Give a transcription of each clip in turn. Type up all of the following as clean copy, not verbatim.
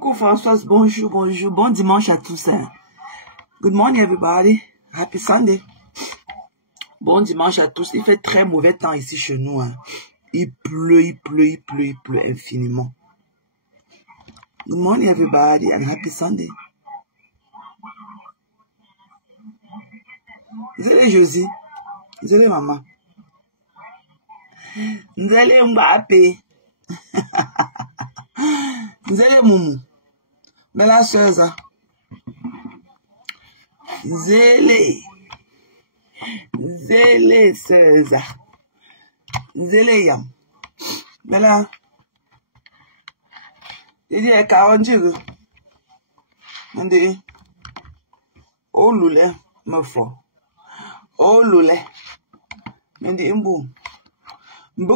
Coucou Françoise, bonjour, bonjour. Bon dimanche à tous. Hein. Good morning everybody. Happy Sunday. Bon dimanche à tous. Il fait très mauvais temps ici chez nous. Hein. Il pleut infiniment. Good morning everybody and happy Sunday. Désolé Josie. Désolé maman. Désolé Mbappé. Désolé Moumou. Mais la soeur ça. Zélé César. Zélé Yam. Mais là, il dit à 40 jours. On dit, oh loulé, me faut. Oh loulé. On dit, beaucoup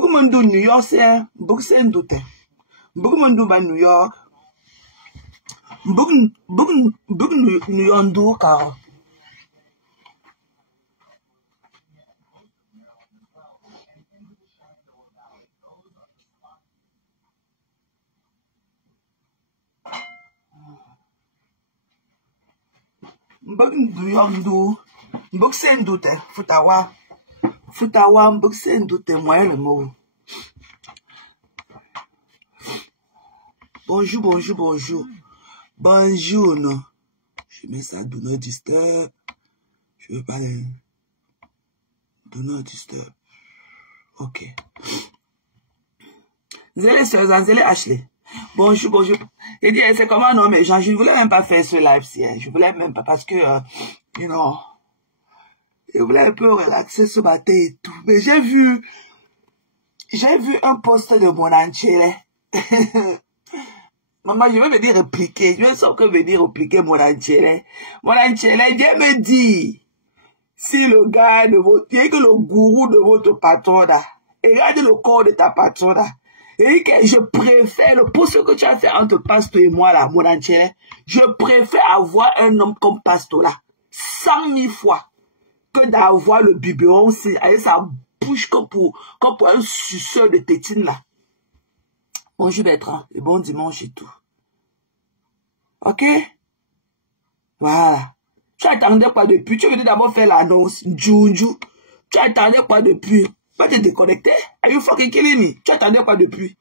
de monde New York, c'est beaucoup de doute. Beaucoup de monde New York. Beaucoup New York, car. Mbok nduyondu mbok sendute futawa mbok sendute moi le mot. Bonjour non, je mets ça do not disturb. Je veux pas le do not disturb. Ok. Zélé Ashley. Bonjour. Et dit, c'est comment non, mais je ne voulais même pas faire ce live-ci. Hein. Je voulais même pas parce que, you know, je voulais un peu relaxer ce matin et tout. Mais j'ai vu un post de mon entier. Maman, je vais venir répliquer. Je vais sauf que venir répliquer mon entier. Mon entier, viens me dire si le gars de votre, que le gourou de votre patron là, et regarde le corps de ta patron là. Et que je préfère, pour ce que tu as fait entre Pasteur et moi là, mon entier, je préfère avoir un homme comme Pasteur là, 100 000 fois, que d'avoir le biberon avec sa bouche comme pour un suceur de tétine là. Bonjour Bertrand, et bon dimanche et tout. Ok? Voilà. Tu attendais quoi depuis? Tu venais d'abord faire l'annonce, Juju. Tu attendais quoi depuis? Va te déconnecter? Are you fucking killing me? Tu attendais quoi depuis?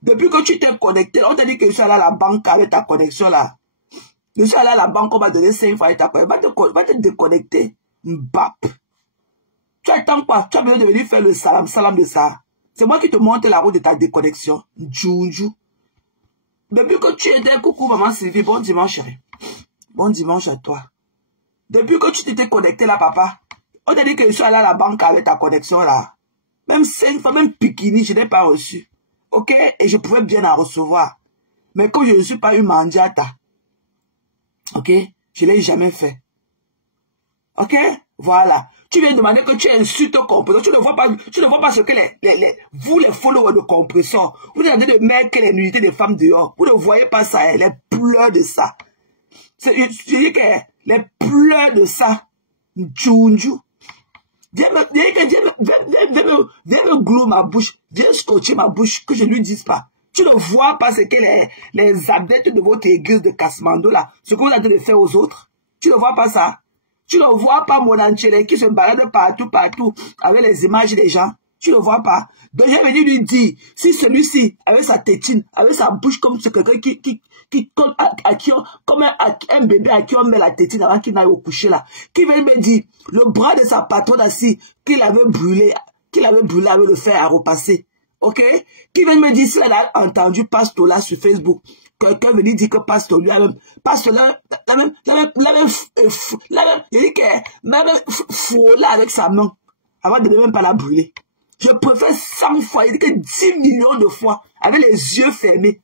Depuis que tu t'es connecté, on t'a dit que je suis allé à la banque avec ta connexion là. Je suis allé à la banque, on va donner 5 fois avec ta connexion. Va te déconnecter. Mbap. Tu attends quoi? Tu as besoin de venir faire le salam de ça. C'est moi qui te montre la route de ta déconnexion. Juju. Depuis que tu étais, coucou maman Sylvie, bon dimanche chérie. Bon dimanche à toi. Depuis que tu t'étais connecté là, papa, on t'a dit que je suis allé à la banque avec ta connexion là. Même 5 fois, même Pikini, je n'ai pas reçu. Ok? Et je pouvais bien en recevoir. Mais quand je ne suis pas eu mandiata, ok? Je ne l'ai jamais fait. Ok? Voilà. Tu viens demander que tu insultes Compression. Tu ne vois pas ce que vous, les followers de Compression, vous êtes en train de mettre les nudités des femmes dehors. Vous ne voyez pas ça, les pleurs de ça. Je dis que les pleurs de ça, Junju. Viens me glou ma bouche, viens scotcher ma bouche, que je ne lui dise pas. Tu ne vois pas ce que les adeptes de votre église de Kasmando là, ce que vous êtes en train de faire aux autres. Tu ne vois pas ça. Tu ne vois pas mon enchéré qui se balade partout, avec les images des gens. Tu ne vois pas. Donc j'ai venu lui dire, si celui-ci, avec sa tétine, avec sa bouche comme ce quelqu'un comme un bébé à qui on met la tétine avant qu'il n'aille au coucher là, qui vient me dire, le bras de sa patronne assis, qu'il avait brûlé avec le fer à repasser. Ok? Qui vient me dire, si elle a entendu Pasteur là sur Facebook, quelqu'un veut dire que Pasteur lui a même, Pasteur là, il dit que même frôler avec sa main, avant de ne même pas la brûler. Je préfère 100 fois, il dit que 10 millions de fois, avec les yeux fermés.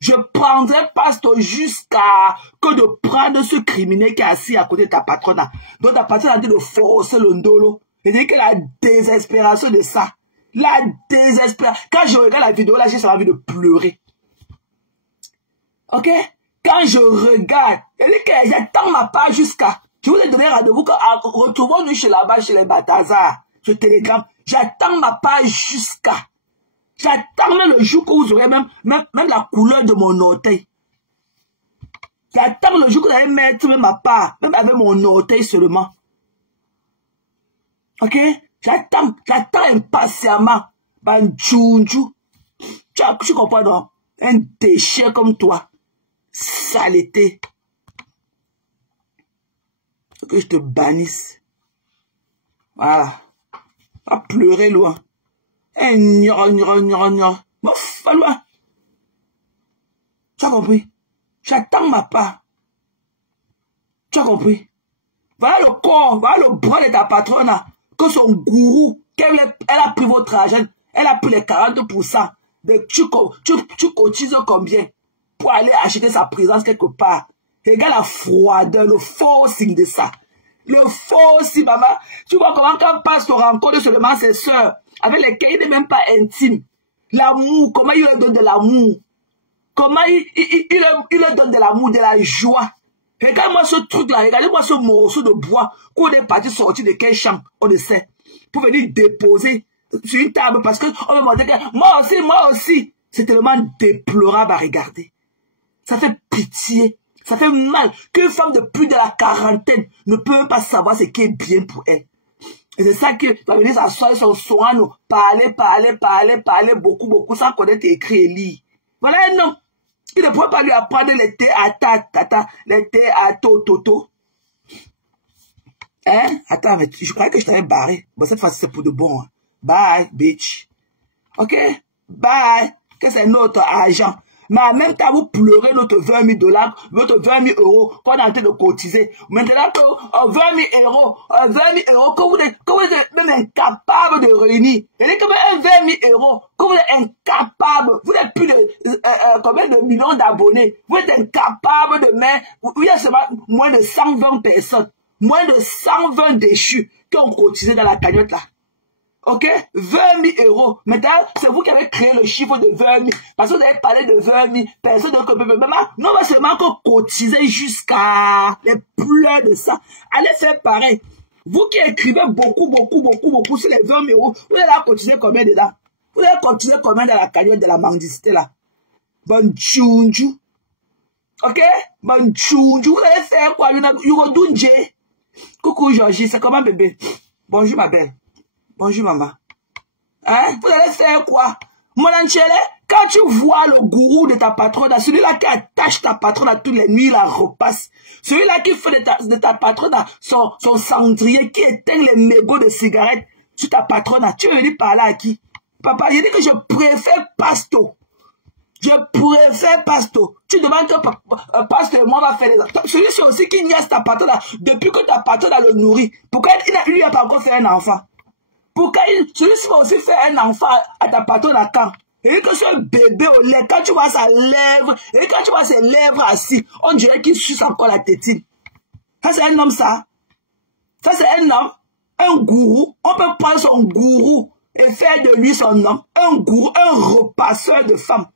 Je prendrais Pasteur jusqu'à que de prendre ce criminel qui est assis à côté de ta patronne. Donc ta patronne a dit de forcer le ndolo. Il dit que la désespération de ça. La désespération. Quand je regarde la vidéo là, j'ai envie de pleurer. Ok? Quand je regarde, il dit que j'attends ma part jusqu'à. Je vous ai donné rendez-vous. Retrouvons-nous là-bas, chez les Batazars. Sur Telegram. J'attends ma part jusqu'à. J'attends même le jour que vous aurez même la couleur de mon orteil. J'attends le jour que vous allez mettre même ma part, même avec mon orteil seulement. Ok? J'attends impatiemment. Banjoujou. Tu comprends donc? Un déchet comme toi. Saleté. Faut que je te bannisse. Voilà. Va pleurer loin. Bof, va loin. Tu as compris? J'attends ma part. Tu as compris? Voilà le corps, voilà le bras de ta patronne, que son gourou, elle a pris votre argent, elle a pris les 40%. Tu cotises combien pour aller acheter sa présence quelque part? Regarde la froideur, le forcing de ça. Le forcing, maman. Tu vois comment quand Pasteur rencontre seulement ses soeurs, avec lesquelles il n'est même pas intime. L'amour, comment il leur donne de l'amour. Comment il leur donne de l'amour, de la joie. Regarde-moi ce truc-là, regardez-moi ce morceau de bois qu'on est parti sortir de quel champ, on le sait, pour venir déposer sur une table parce que on me demandait que moi aussi. C'est tellement déplorable à regarder. Ça fait pitié, ça fait mal qu'une femme de plus de la quarantaine ne peut même pas savoir ce qui est bien pour elle. Et c'est ça que va venir s'asseoir sur son nous parler beaucoup, sans connaître écrit et lire. Voilà un homme. Il ne pourrait pas lui apprendre les thés à tata, les thés à toto. Hein? Attends, mais je croyais que je t'avais barré. Bon, cette fois-ci, c'est pour de bon. Hein. Bye, bitch. Ok? Bye. Que c'est notre argent. Mais en même temps, vous pleurez notre 20 000 $, notre 20 000 € qu'on est en train de cotiser. Maintenant que 20 000 €, que vous êtes même incapable de réunir. C'est-à-dire que même 20 000 €, que vous êtes incapable, vous n'êtes plus de combien de millions d'abonnés, vous êtes incapable de mettre, il y a seulement moins de 120 personnes, moins de 120 déchus qui ont cotisé dans la cagnotte là. Ok? 20 000 €. Maintenant, c'est vous qui avez créé le chiffre de 20 000. Parce que vous avez parlé de 20 000 personnes. Maman, non, mais seulement qu'on cotiser jusqu'à les pleurs de ça. Allez faire pareil. Vous qui écrivez beaucoup sur les 20 000 €, vous allez cotiser combien dedans? Vous allez cotiser combien dans la cagnotte de la mendicité là? Bon tchounjou. Ok? Bon tchounjou. Vous allez faire quoi? Yugodunje. Coucou Georgie, c'est comment bébé? Bonjour ma belle. Bonjour maman. Hein? Vous allez faire quoi? Mon anchele, quand tu vois le gourou de ta patronne, celui-là qui attache ta patronne à tous les nuits, la repasse. Celui-là qui fait de ta patronne son cendrier, qui éteint les mégots de cigarettes sur ta patronne, tu veux venir parler à qui? Papa, j'ai dit que je préfère Pasto. Je préfère Pasto. Tu demandes que Pasto et moi va faire les actes. Celui-ci aussi qui niaise ta patronne depuis que ta patronne a le nourri. Pourquoi il lui a pas encore fait un enfant? Pourquoi celui-ci va aussi faire un enfant à ta patronne à quand? Et que ce bébé au lait, quand tu vois sa lèvre, et quand tu vois ses lèvres assis, on dirait qu'il suce encore la tétine. Ça c'est un homme ça. Ça c'est un homme, un gourou. On peut prendre son gourou et faire de lui son homme. Un gourou, un repasseur de femmes.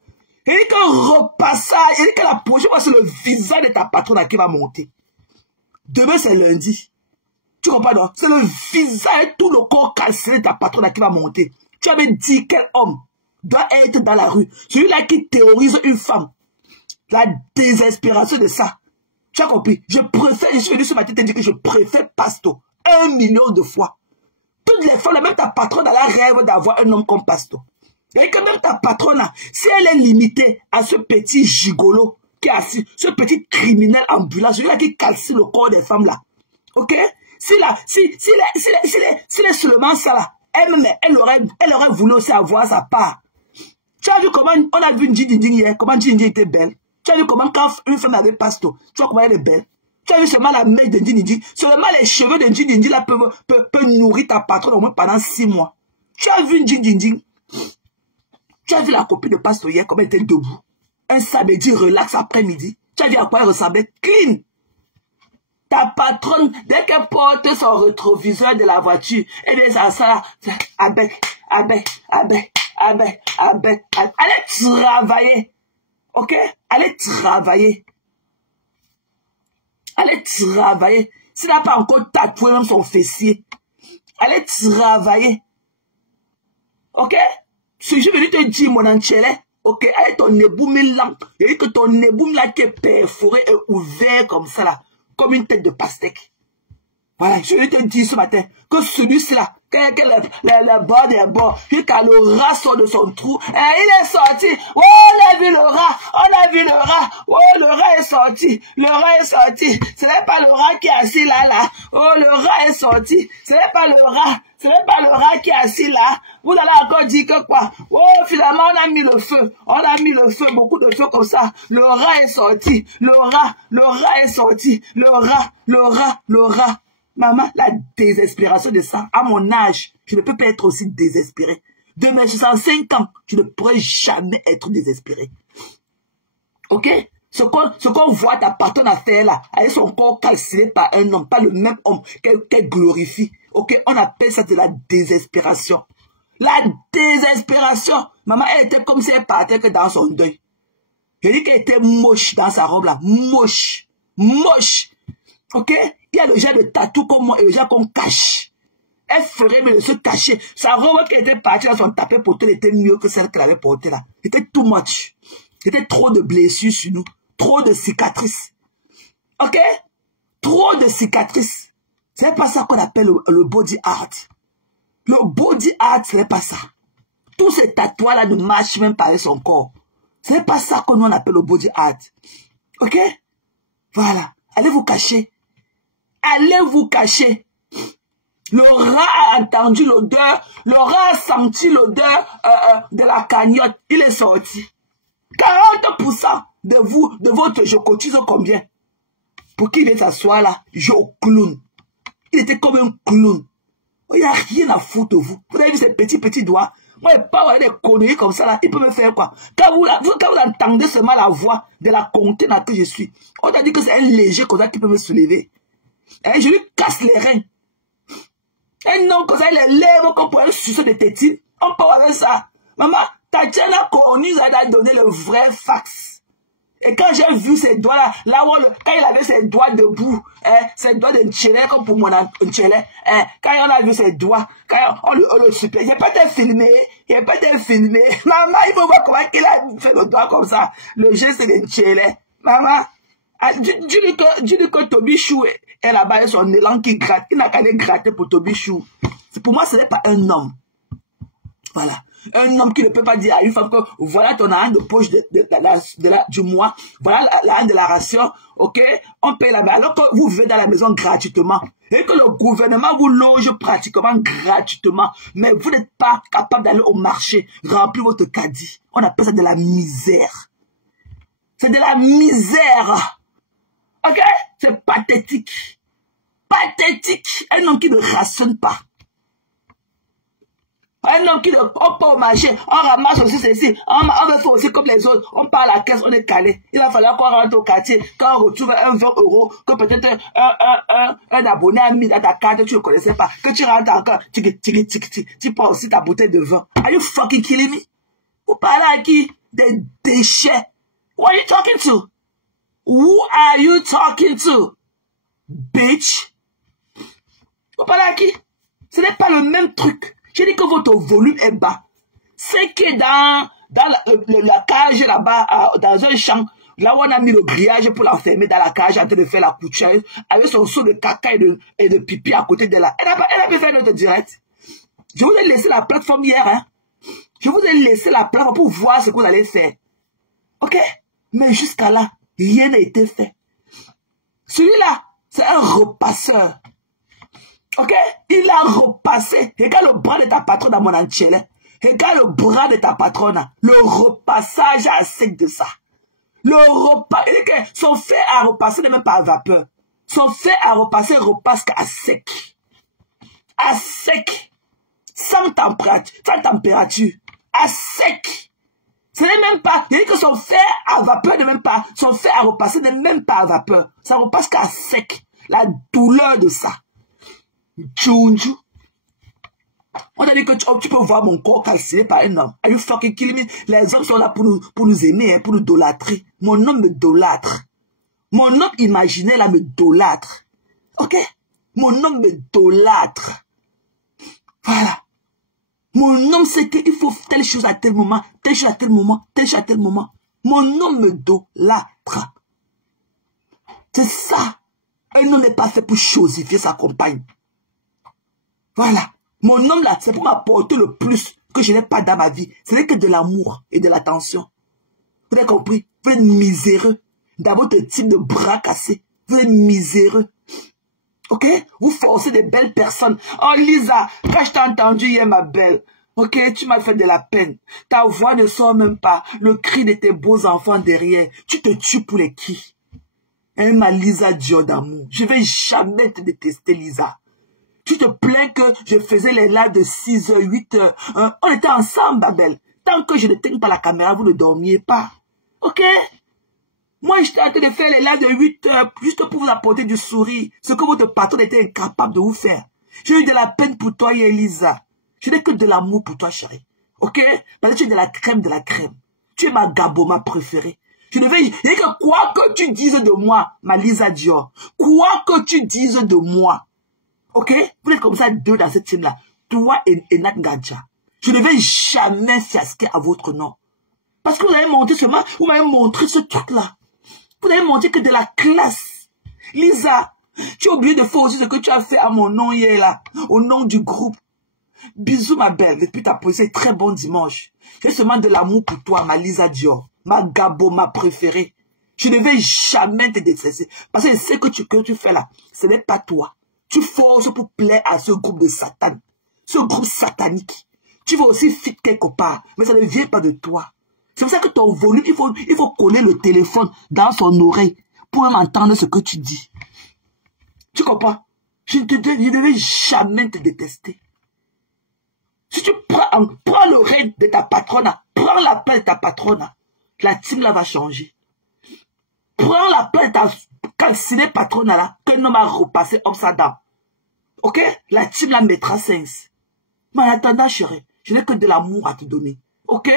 Et qu'un repassage, et que la prochaine fois c'est le visage de ta patronne qui va monter. Demain c'est lundi. Tu comprends donc? C'est le visage, tout le corps cassé de ta patronne qui va monter. Tu avais dit quel homme doit être dans la rue. Celui-là qui théorise une femme. La désespération de ça. Tu as compris? Je suis venu ce matin te dire que je préfère Pasto. 1 million de fois. Toutes les femmes, même ta patronne, elle a rêve d'avoir un homme comme Pasto. Et que même ta patronne, si elle est limitée à ce petit gigolo qui est assis, ce petit criminel ambulant, celui-là qui calcine le corps des femmes là. Ok? S'il est seulement ça là, elle aurait voulu aussi avoir sa part. Tu as vu comment on a vu Njindinding hier, comment Njindinding était belle. Tu as vu comment quand une femme avait Pasto, tu vois comment elle est belle. Tu as vu seulement la mèche de Njindinding, seulement les cheveux de Njindinding là peuvent nourrir ta patronne au moins pendant 6 mois. Tu as vu Njindinding. Tu as vu la copine de Pasto hier, comment elle était debout. Un samedi relax après-midi. Tu as vu à quoi elle ressemblait? Clean. Ta patronne, dès qu'elle porte son rétroviseur de la voiture, et bien ça, avec. Allez travailler. Ok? Allez travailler. S'il n'a pas encore tatoué même son fessier, allez travailler. Ok? Si je vais te dire, mon anchele, Ok, avec ton éboum là, il dit que ton éboum là qui est perforé et ouvert comme ça là, comme une tête de pastèque. Voilà, je vais te dire ce matin que celui-là, que le bord des bords, jusqu'à le rat sort de son trou, et il est sorti. Oh, on a vu le rat, on a vu le rat. Oh, le rat est sorti, le rat est sorti. Ce n'est pas le rat qui est assis là, là. Oh, le rat est sorti. Ce n'est pas le rat, ce n'est pas le rat qui est assis là. Vous allez encore dire que quoi? Oh, finalement, on a mis le feu. On a mis le feu, beaucoup de feu comme ça. Le rat est sorti. Le rat est sorti. Le rat. Maman, la désespération de ça, à mon âge, je ne peux pas être aussi désespéré. De mes 65 ans, je ne pourrai jamais être désespéré. Ok? Ce qu'on voit ta partenaire faire là, avec son corps calciné par un homme, pas le même homme qu'elle glorifie. Ok? On appelle ça de la désespération. La désespération. Maman, elle était comme si elle partait que dans son deuil. Je dis qu'elle était moche dans sa robe là. Moche. Moche. Ok? Il y a le genre de tatou comme moi et le genre qu'on cache. Elle ferait mieux de se cacher. Sa robe qui était partie dans son tapis poté était mieux que celle qu'elle avait portée là. C'était too much. C'était trop de blessures sur nous. Trop de cicatrices. Ok? Trop de cicatrices. C'est pas ça qu'on appelle le body art. Le body art, ce n'est pas ça. Tous ces tatouages là ne marchent même pas avec son corps. Ce n'est pas ça qu'on appelle le body art. Ok? Voilà. Allez vous cacher. Allez vous cacher. Le rat a entendu l'odeur. Le rat a senti l'odeur de la cagnotte. Il est sorti. 40% de vous, de votre je cotise combien? Pour qu'il vienne s'asseoir là, je clown. Il était comme un clown. Il n'y a rien à foutre de vous. Vous avez vu ces petits doigts? Moi, je ne peux pas avoir des conneries comme ça là. Il peut me faire quoi? Quand vous entendez seulement la voix de la comté dans laquelle je suis, on a dit que c'est un léger comme ça qui peut me soulever. Et je lui casse les reins. Un homme comme ça, il les lèvres comme pour un suceau de tétine. On peut avoir ça. Maman, Tatiana Cornus a donné le vrai fax. Et quand j'ai vu ses doigts là où quand il avait ses doigts debout, ses doigts de Nchele, comme pour mon Nchele, quand on a vu ses doigts, quand on le super, il n'a pas été filmé, Maman, il faut voir comment il a fait le doigt comme ça. Le geste de Nchele. Maman, dis-lui que Toby Chou est là-bas avec son élan qui gratte. Il n'a qu'à aller gratter pour Toby Chou. Pour moi, ce n'est pas un homme. Voilà. Un homme qui ne peut pas dire à une femme que voilà ton argent de poche du mois, voilà l'argent de la ration, ok, on paye la maison, alors que vous vivez dans la maison gratuitement, et que le gouvernement vous loge pratiquement gratuitement, mais vous n'êtes pas capable d'aller au marché, remplir votre caddie. On appelle ça de la misère. C'est de la misère. Ok? C'est pathétique. Pathétique. Un homme qui ne rationne pas. Un homme qui ne on pas au marché, on ramasse aussi ceci, on veut faire aussi comme les autres, on part à la caisse, on est calé. Il va falloir qu'on rentre au quartier, quand on retrouve un 20 €, que peut-être un abonné a mis dans ta carte, tu ne connaissais pas, que tu rentres encore, tu prends aussi ta bouteille de vin. Are you fucking killing me? Vous parlez à qui? Des déchets. Who are you talking to? Who are you talking to? Bitch. Vous parlez à qui? Ce n'est pas le même truc. Je dis que votre volume est bas. C'est que dans la cage là-bas, dans un champ, là où on a mis le grillage pour l'enfermer dans la cage en train de faire la couture, avec son seau de caca et de pipi à côté de là. Elle a pu faire notre direct. Je vous ai laissé la plateforme hier. Hein? Je vous ai laissé la plateforme pour voir ce que vous allez faire. Ok? Mais jusqu'à là, rien n'a été fait. Celui-là, c'est un repasseur. Ok? Il a repassé. Regarde le bras de ta patronne à mon Nchele. Regarde le bras de ta patronne. Le repassage à sec de ça. Le repas. Son fer à repasser n'est même pas à vapeur. Son fer à repasser repasse à sec. À sec. Sans température. À sec. Ce n'est même pas. Il dit que son fer à vapeur n'est même pas. Son fer à repasser n'est même pas à vapeur. Ça repasse qu'à sec. La douleur de ça. Tchunju. On a dit que tu peux voir mon corps calciné par un homme. Are you fucking killing me? Les hommes sont là pour nous aimer, pour nous idolâtrer. Mon homme me idolâtre. Mon homme imaginaire là me idolâtre. Ok? Mon homme me idolâtre. Voilà. Mon homme sait qu'il faut telle chose à tel moment, telle chose à tel moment, telle chose à tel moment. Mon homme me idolâtre. C'est ça. Un homme n'est pas fait pour chosifier sa compagne. Voilà. Mon homme là, c'est pour m'apporter le plus que je n'ai pas dans ma vie. Ce n'est que de l'amour et de l'attention. Vous avez compris? Vous êtes miséreux. Dans votre type de bras cassé. Vous êtes miséreux. Ok? Vous forcez des belles personnes. Oh Lisa, quand je t'ai entendu hier ma belle. Ok, tu m'as fait de la peine. Ta voix ne sort même pas. Le cri de tes beaux enfants derrière. Tu te tues pour les qui? Hein, ma Lisa Dior d'amour. Je vais jamais te détester, Lisa. Tu te plains que je faisais les lives de 6h, 8h. Hein? On était ensemble, ma belle. Tant que je ne n'éteigne pas la caméra, vous ne dormiez pas. Ok? Moi, j'étais en train de faire les lives de 8h juste pour vous apporter du sourire. Ce que votre patron était incapable de vous faire. J'ai eu de la peine pour toi, Elisa. Je n'ai que de l'amour pour toi, chérie. Ok? Parce que tu es de la crème de la crème. Tu es ma Gaboma préférée. Je ne vais que quoi que tu dises de moi, ma Lisa Dior. Quoi que tu dises de moi. Ok? Vous êtes comme ça deux dans cette team-là. Toi et Nat Gadja. Je ne vais jamais fiasquer à votre nom. Parce que vous avez montré seulement, vous m'avez montré ce truc-là. Vous avez montré que de la classe. Lisa, tu as oublié de faire aussi ce que tu as fait à mon nom hier là. Au nom du groupe. Bisous ma belle. Depuis ta posée, très bon dimanche. J'ai seulement de l'amour pour toi, ma Lisa Dior. Ma Gabo, ma préférée. Je ne vais jamais te détester. Parce que je sais que tu fais là, ce n'est pas toi. Tu forces pour plaire à ce groupe de Satan. Ce groupe satanique. Tu vas aussi fit quelque part. Mais ça ne vient pas de toi. C'est pour ça que ton volume, il faut coller le téléphone dans son oreille pour même entendre ce que tu dis. Tu comprends? Je ne vais jamais te détester. Si tu prends le règne de ta patronne, prends la place de ta patronne, la team là va changer. Prends la place de ta calcinée patronne là, que l'homme a repassé upside down. Ok? La team là mettra sens. Mais en attendant, chérie, je n'ai que de l'amour à te donner. Ok?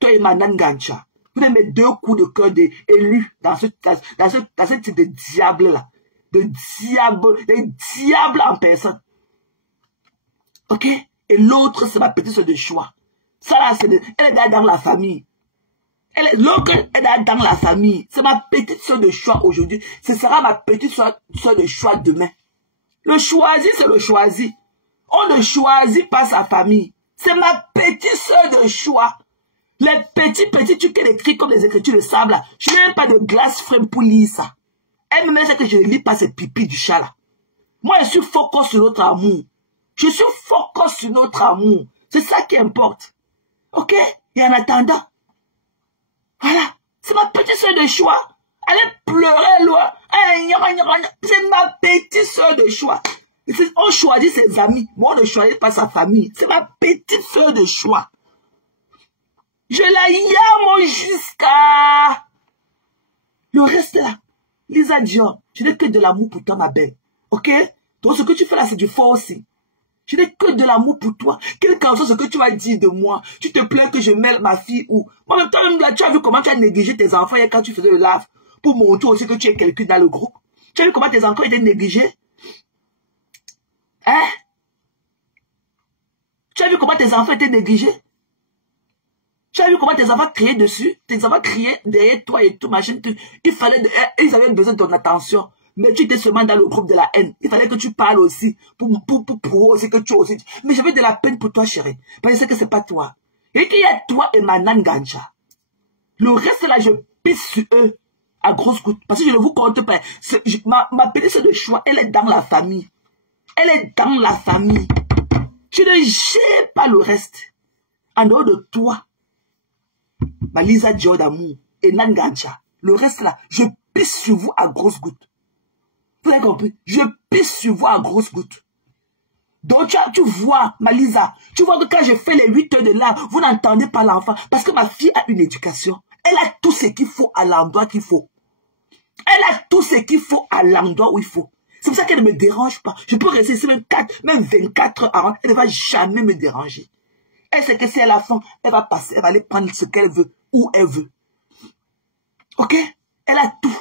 Toi et Manan Gancha. Vous avez mes deux coups de cœur élus dans ce type de diable là. Des diables en personne. Ok? Et l'autre, c'est ma petite soeur de choix. Ça là, elle est dans la famille. L'autre, elle est dans la famille. C'est ma petite soeur de choix aujourd'hui. Ce sera ma petite soeur de choix demain. Le choisi, c'est le choisi. On ne choisit pas sa famille. C'est ma petite soeur de choix. Les petits trucs qu'elle écrit comme les écritures de sable là. Je n'ai même pas de glace frame pour lire ça. Elle me met que je ne lis pas cette pipi du chat là. Moi, je suis focus sur notre amour. Je suis focus sur notre amour. C'est ça qui importe. Ok? Et en attendant, voilà. C'est ma petite soeur de choix. Elle pleurait loin. C'est ma petite soeur de choix. On choisit ses amis. Moi, on ne choisit pas sa famille. C'est ma petite soeur de choix. Je la yame jusqu'à... Le reste là. Lisa Dior, je n'ai que de l'amour pour toi, ma belle. Ok? Donc ce que tu fais là, c'est du faux aussi. Je n'ai que de l'amour pour toi. Quel qu'en soit ce que tu vas dire de moi. Tu te plains que je mêle ma fille ou... En même temps, là, tu as vu comment tu as négligé tes enfants hier quand tu faisais le live pour montrer aussi que tu es quelqu'un dans le groupe. Tu as vu comment tes enfants étaient négligés? Hein? Tu as vu comment tes enfants étaient négligés? Tu as vu comment tes enfants criaient dessus? Tes enfants criaient derrière toi et tout, machin. Ils avaient besoin de ton attention. Mais tu étais seulement dans le groupe de la haine. Il fallait que tu parles aussi. Pour aussi que tu aussi. Mais j'avais de la peine pour toi, chérie. Parce que je sais que c'est pas toi. Et qu'il y a toi et Manan Gancha. Le reste là, je pisse sur eux à grosse goutte. Parce que je ne vous compte pas. Ma petite soeur de choix, elle est dans la famille. Elle est dans la famille. Je ne gère pas le reste. En dehors de toi. Ma Lisa Dior d'amour et Nangancha. Le reste là, je pisse sur vous à grosses gouttes. Vous avez compris? Je pisse sur vous à grosses gouttes. Donc tu vois, ma Lisa, tu vois que quand je fais les 8 heures de là, vous n'entendez pas l'enfant. Parce que ma fille a une éducation. Elle a tout ce qu'il faut à l'endroit qu'il faut. Elle a tout ce qu'il faut à l'endroit où il faut. C'est pour ça qu'elle ne me dérange pas. Je peux rester ici même 24 heures avant. Elle ne va jamais me déranger. Elle sait que si elle a faim, elle va passer, elle va aller prendre ce qu'elle veut, où elle veut. Ok? Elle a tout.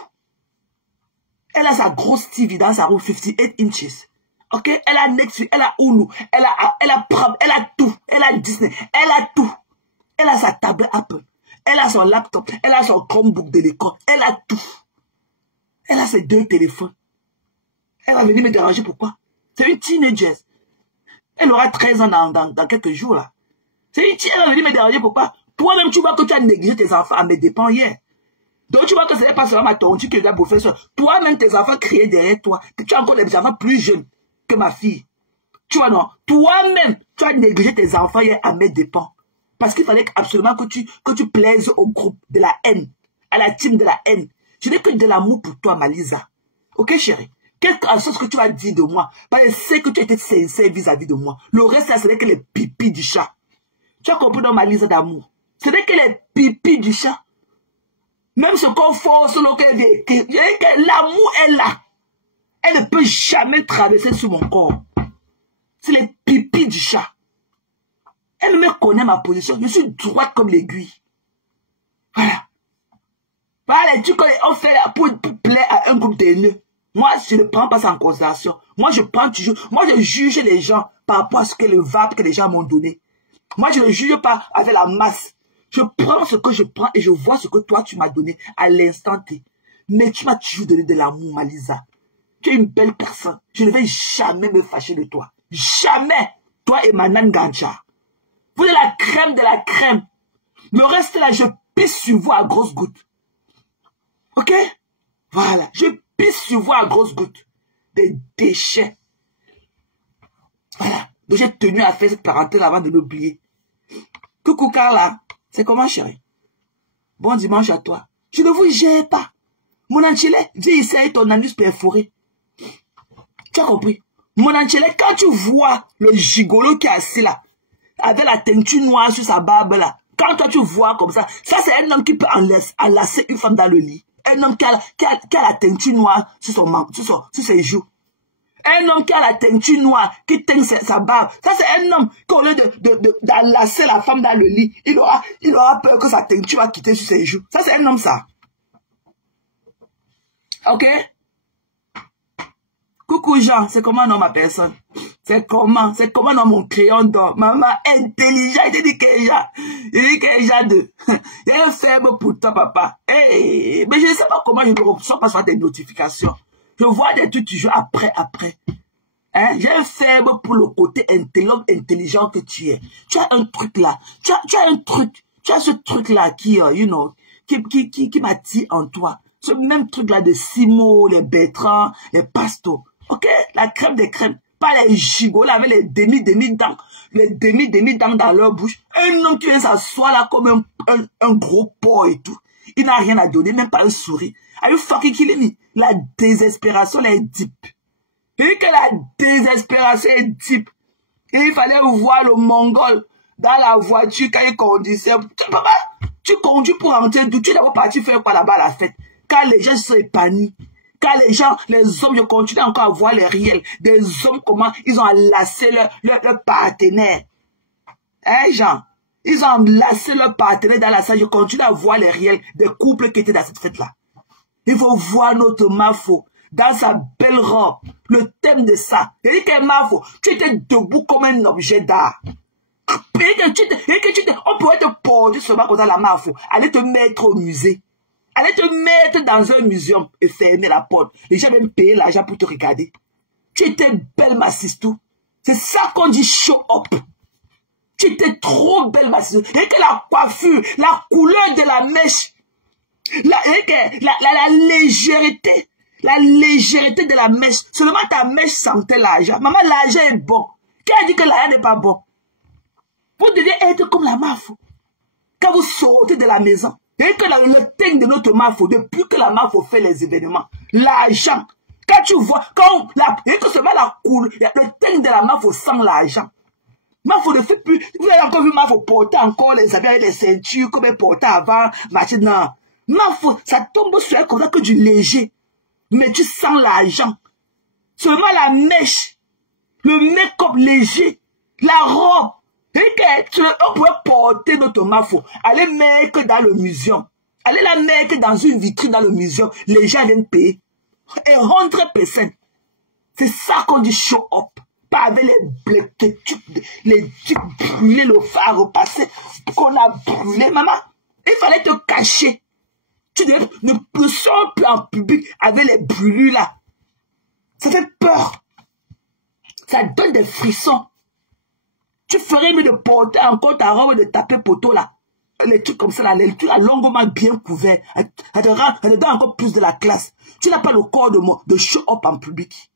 Elle a sa grosse TV dans sa roue 58 inches. Ok? Elle a Netflix, elle a Hulu, elle a Prime, elle a tout. Elle a Disney, elle a tout. Elle a sa tablette Apple. Elle a son laptop, elle a son Chromebook de l'école. Elle a tout. Elle a ses 2 téléphones. Elle va venir me déranger, pourquoi? C'est une teenager. Elle aura 13 ans dans quelques jours, là. C'est une teenager, elle va venir me déranger, pourquoi? Toi-même, tu vois que tu as négligé tes enfants à mes dépens hier. Donc, tu vois que ce n'est pas seulement ma tontu qui doit bouffer ça. Toi-même, tes enfants créés derrière toi. Que tu as encore des enfants plus jeunes que ma fille. Tu vois, non? Toi-même, tu as négligé tes enfants hier à mes dépens. Parce qu'il fallait absolument que tu plaises au groupe de la haine. À la team de la haine. Je n'ai que de l'amour pour toi, Malisa. Ok, chérie? Quelque chose que tu as dit de moi. Parce que c'est que tu étais sincère vis-à-vis de moi. Le reste, ce n'est que les pipis du chat. Tu as compris dans Malisa d'amour? Ce n'est que les pipis du chat. Même ce qu'on force, l'amour est là. Elle ne peut jamais traverser sur mon corps. C'est les pipis du chat. Elle me connaît ma position. Je suis droite comme l'aiguille. Voilà. Voilà les trucs qu'on fait pour plaire à un groupe d'ennemis. Moi, je ne prends pas ça en considération. Moi, je juge les gens par rapport à ce que le vape que les gens m'ont donné. Moi, je ne juge pas avec la masse. Je prends ce que je prends et je vois ce que toi, tu m'as donné à l'instant T. Mais tu m'as toujours donné de l'amour, Malisa. Tu es une belle personne. Je ne vais jamais me fâcher de toi. Jamais. Toi et Manan Gancha. Vous êtes la crème de la crème. Le reste là, je pisse sur vous à grosses gouttes. Ok? Voilà. Je pisse sur vous à grosses gouttes. Des déchets. Voilà. Donc j'ai tenu à faire cette parenthèse avant de l'oublier. Coucou Carla. C'est comment, chérie? Bon dimanche à toi. Je ne vous gère pas. Mon Anchele, dis ici ton anus perforé. Tu as compris? Mon Anchele, quand tu vois le gigolo qui est assis là, avec la teinture noire sur sa barbe là, quand toi tu vois comme ça c'est un homme qui peut enlacer une femme dans le lit. Un homme qui a la teinture noire sur ses joues. Un homme qui a la teinture noire, qui teigne sa barbe. Ça, c'est un homme qui, au lieu d'enlacer la femme dans le lit, il aura peur que sa teinture va quitter sur ses joues. Ça, c'est un homme, ça. Ok? Coucou Jean, c'est comment non ma personne? C'est comment non mon crayon d'or? Maman intelligent, il dit que Jean. Il dit que Jean de. Il y a un faible pour toi, papa. Hey, mais je ne sais pas comment je ne reçois pas sur tes notifications. Je vois des trucs toujours après. Hein? J'ai un faible pour le côté intelligent que tu es. Tu as un truc là. Tu as ce truc là qui m'attire en toi. Ce même truc là de Simo, les Bertrand, les Pastos. Ok? La crème des crèmes. Pas les gigots avec les demi-dents. Les demi-dents dans leur bouche. Un homme qui vient s'asseoir là comme un gros porc et tout. Il n'a rien à donner, même pas un sourire. Are you fucking killing me? La désespération est deep. Et que la désespération est deep. Et il fallait voir le Mongol dans la voiture quand il conduisait. Papa, tu conduis pour rentrer d'où? Tu es d'abord parti faire quoi là-bas à la fête? Quand les gens sont épanouis. Quand les hommes, je continue encore à voir les réels. Des hommes, comment ils ont enlacé leur partenaire. Hein, Jean? Ils ont enlacé leur partenaire dans la salle. Je continue à voir les réels des couples qui étaient dans cette fête-là. Il faut voir notre Mafo dans sa belle robe. Le thème de ça. Il dit que Mafo, tu étais debout comme un objet d'art. On pourrait te porter seulement comme ça la Mafo. Aller te mettre au musée. Aller te mettre dans un muséum et fermer la porte. Les gens viennent payer l'argent pour te regarder. Tu étais belle, ma sistou. C'est ça qu'on dit show up. Tu étais trop belle, ma sistou. Et que la coiffure, la couleur de la mèche, la légèreté de la mèche. Seulement ta mèche sentait l'argent. Maman, l'argent est bon. Qui a dit que l'argent n'est pas bon? Vous devez être comme la Mafo. Quand vous sortez de la maison, et que le thème de notre Mafo, depuis que la Mafo fait les événements, l'argent, quand tu vois, et que seulement la couleur, le thème de la Mafo sent l'argent. Mafo ne fait plus, vous avez encore vu Mafo porter encore les habits avec les ceintures comme elle portait avant, maintenant. Mafo, ça tombe sur elle comme ça que du léger. Mais tu sens l'argent. Seulement la mèche, le make-up léger, la robe. Et on pourrait porter notre Mafo, aller mettre dans le muséum. Aller la mettre dans une vitrine dans le muséum. Les gens viennent payer. Et 100%. C'est ça qu'on dit show up. Pas avec les trucs brûlés, le phare repassé, qu'on a brûlé, maman. Il fallait te cacher. Tu ne sors plus en public avec les brûlures là. Ça fait peur. Ça donne des frissons. Tu ferais mieux de porter encore ta robe et de taper poteau là. Les trucs comme ça là, les trucs là longuement bien couverts. Elle te donne encore plus de la classe. Tu n'as pas le corps de show up en public.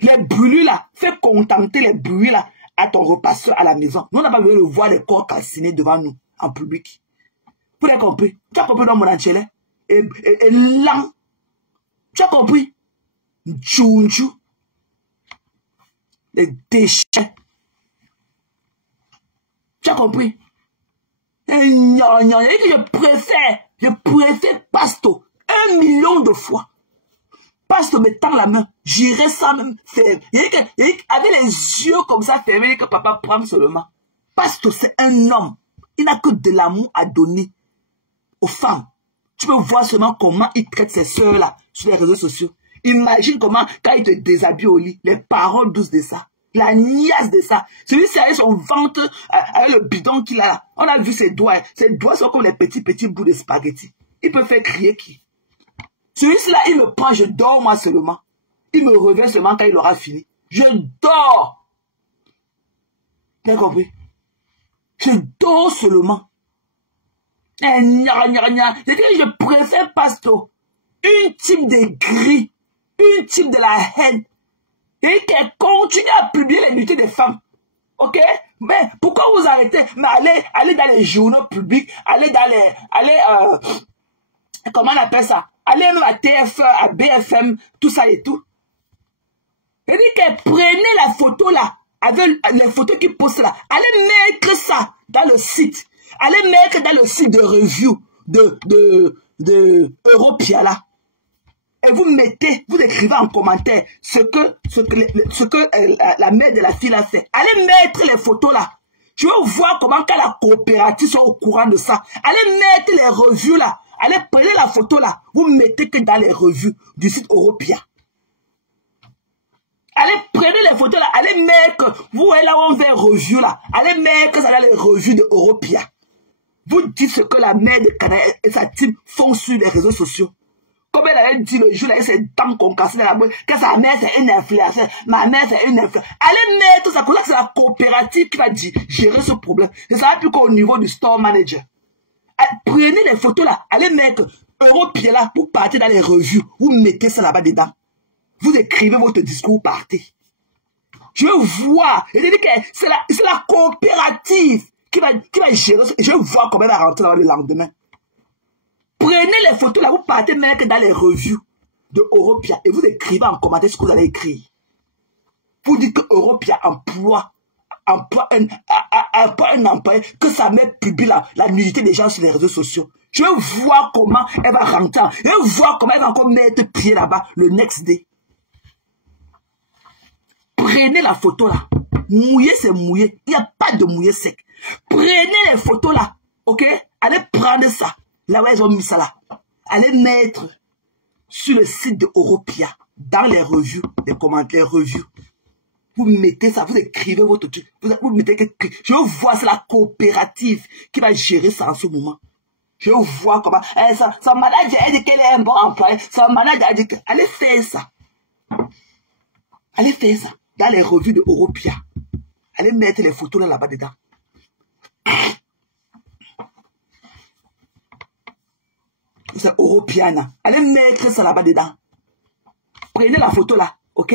Les brûlures là, fais contenter les brûlures là à ton repasseur à la maison. Nous, on n'a pas besoin de voir les corps calcinés devant nous en public. Vous l'avez compris? Tu as compris dans mon enchélé? Et lent. Tu as compris? Djounjou. Les déchets. Tu as compris? Je préfère Pasto 1 million de fois. Pasto me tend la main, j'irai ça même faire. Avec les yeux comme ça fermés, que papa prend seulement. Pasto, c'est un homme. Il n'a que de l'amour à donner aux femmes. Tu peux voir seulement comment il traite ses soeurs là sur les réseaux sociaux. Imagine comment, quand il te déshabille au lit, les paroles douces de ça. La niasse de ça. Celui-ci avec son ventre, avec le bidon qu'il a là. On a vu ses doigts. Ses doigts sont comme les petits bouts de spaghettis. Il peut faire crier qui? Celui-ci là, il me prend, je dors moi seulement. Il me revient seulement quand il aura fini. Je dors. Tu as compris? Je dors seulement. Je préfère Pasto. Une type de gris. Une type de la haine. Et qu'elle continue à publier les nudités des femmes. Ok? Mais pourquoi vous arrêtez? Mais allez dans les journaux publics, allez dans les... comment on appelle ça? Allez même à TF1, à BFM, tout ça et tout. Elle dit qu'elle prenait la photo là, avec les photos qu'il poste là. Allez mettre ça dans le site. Allez mettre dans le site de review de Europia là. Et vous mettez, vous écrivez en commentaire ce que la mère de la fille a fait. Allez mettre les photos là. Je veux voir comment quand la coopérative soit au courant de ça. Allez mettre les revues là. Allez prendre la photo là. Vous mettez que dans les revues du site Europia. Allez prendre les photos là. Allez mettre, vous voyez là où on fait revue là. Allez mettre ça dans les revues de Europia. Vous dites ce que la mère de Canada et sa team font sur les réseaux sociaux. Comme elle avait dit le jour, elle s'est dents concassées dans la boîte, que sa mère c'est une influenceuse, ma mère c'est une influenceuse. Allez mettre ça, pour là que c'est la coopérative qui va gérer ce problème. Et ça va plus qu'au niveau du store manager. Prenez les photos là, allez mettre Europia là pour partir dans les revues. Vous mettez ça là-bas dedans. Vous écrivez votre discours, partez. Je vois, et je dis que c'est la coopérative qui va gérer ça. Je vois comment elle va rentrer dans le lendemain. Prenez les photos là, vous partez mettre dans les revues de Europia et vous écrivez en commentaire ce que vous allez écrire. Vous dites que Europia emploie un employé, que sa mère publie la nudité des gens sur les réseaux sociaux. Je veux voir comment elle va rentrer. Je veux voir comment elle va encore mettre pied là-bas le next day. Prenez la photo là. Mouiller, c'est mouiller. Il n'y a pas de mouiller sec. Prenez les photos là. Ok? Allez prendre ça. Là où ils ont mis ça là. Allez mettre sur le site de Europia, dans les revues, les commentaires revues. Vous mettez ça, vous écrivez votre truc. Vous mettez que je vois, c'est la coopérative qui va gérer ça en ce moment. Je vois comment. Son manager a dit qu'elle est un bon employé. Son manager a dit que. Allez faire ça. Allez faire ça. Dans les revues de Europia. Allez mettre les photos là-bas dedans. C'est Europiana. Allez mettre ça là-bas dedans. Prenez la photo là, ok?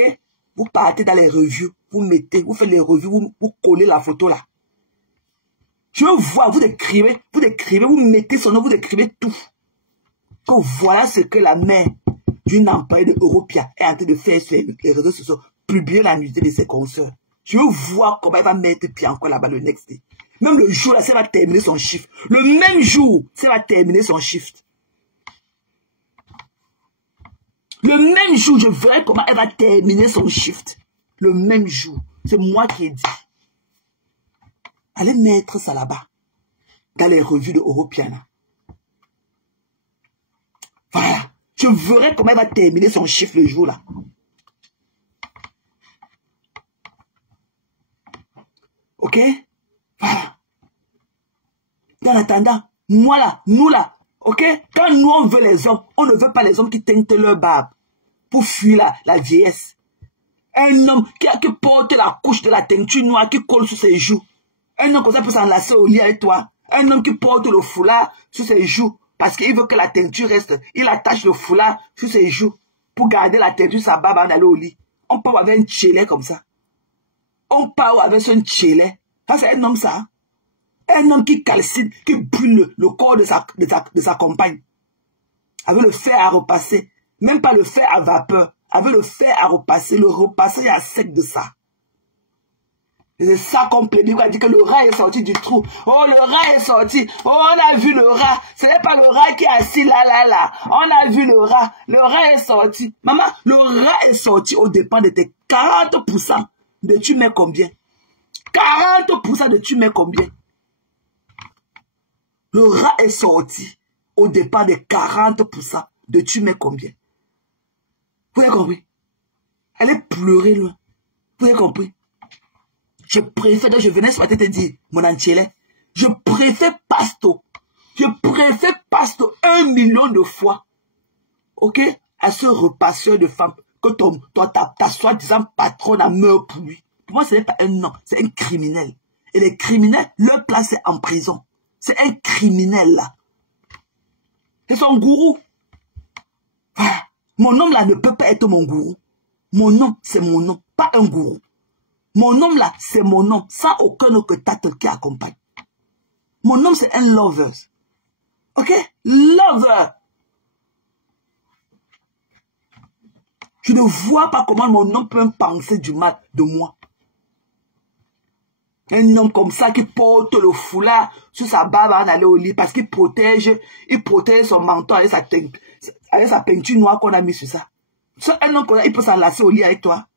Vous partez dans les revues, vous mettez, vous faites les revues, vous collez la photo là. Je vois, vous écrivez, vous mettez son nom, vous écrivez tout. Donc voilà ce que la mère d'une employée de Europia est en train de faire sur les réseaux sociaux, publier la nudité de ses consoeurs. Je vois comment elle va mettre pied encore là-bas le next day. Même le jour là, ça va terminer son shift. Le même jour, ça va terminer son shift. Le même jour, je verrai comment elle va terminer son shift. Le même jour. C'est moi qui ai dit. Allez mettre ça là-bas. Dans les revues de Europiana. Voilà. Je verrai comment elle va terminer son shift le jour là. Ok? Voilà. En attendant, moi là, nous là, ok? Quand nous on veut les hommes, on ne veut pas les hommes qui teignent leur barbe pour fuir la vieillesse. Un homme qui porte la couche de la teinture noire qui colle sur ses joues. Un homme comme ça peut s'enlacer au lit avec toi. Un homme qui porte le foulard sur ses joues parce qu'il veut que la teinture reste. Il attache le foulard sur ses joues pour garder la teinture sur sa barbe en allant au lit. On part avec un tchélet comme ça. On part avec son tchélet. Ça c'est un homme ça. Un homme qui calcine, qui brûle le corps de sa compagne. Avec le fer à repasser. Même pas le fer à vapeur. Avec le fer à repasser. Le repasser à sec de ça. C'est ça qu'on plaît. Il va dire que le rat est sorti du trou. Oh, le rat est sorti. Oh, on a vu le rat. Ce n'est pas le rat qui est assis là. On a vu le rat. Le rat est sorti. Maman, le rat est sorti au dépend de tes 40% de tu mets combien? 40% de tu mets combien? Le rat est sorti au dépend de 40% de tu mets combien? Vous avez compris? Elle est pleurée loin. Vous avez compris? Je préfère, je venais ce matin te dire, mon antielé, je préfère Pasto. Je préfère Pasto 1 million de fois. Ok? À ce repasseur de femmes que ta soi-disant patronne a meurt pour lui. Pour moi, ce n'est pas un homme, c'est un criminel. Et les criminels, leur place est en prison. C'est un criminel là. C'est son gourou. Voilà. Mon homme là ne peut pas être mon gourou. Mon nom, c'est mon nom, pas un gourou. Mon nom là, c'est mon nom, sans aucun autre titre qui accompagne. Mon nom, c'est un lover. Ok? Lover. Je ne vois pas comment mon nom peut penser du mal de moi. Un homme comme ça qui porte le foulard sur sa barbe en aller au lit parce qu'il protège son menton avec sa peinture noire qu'on a mis sur ça. Un homme comme ça, il peut s'enlacer au lit avec toi.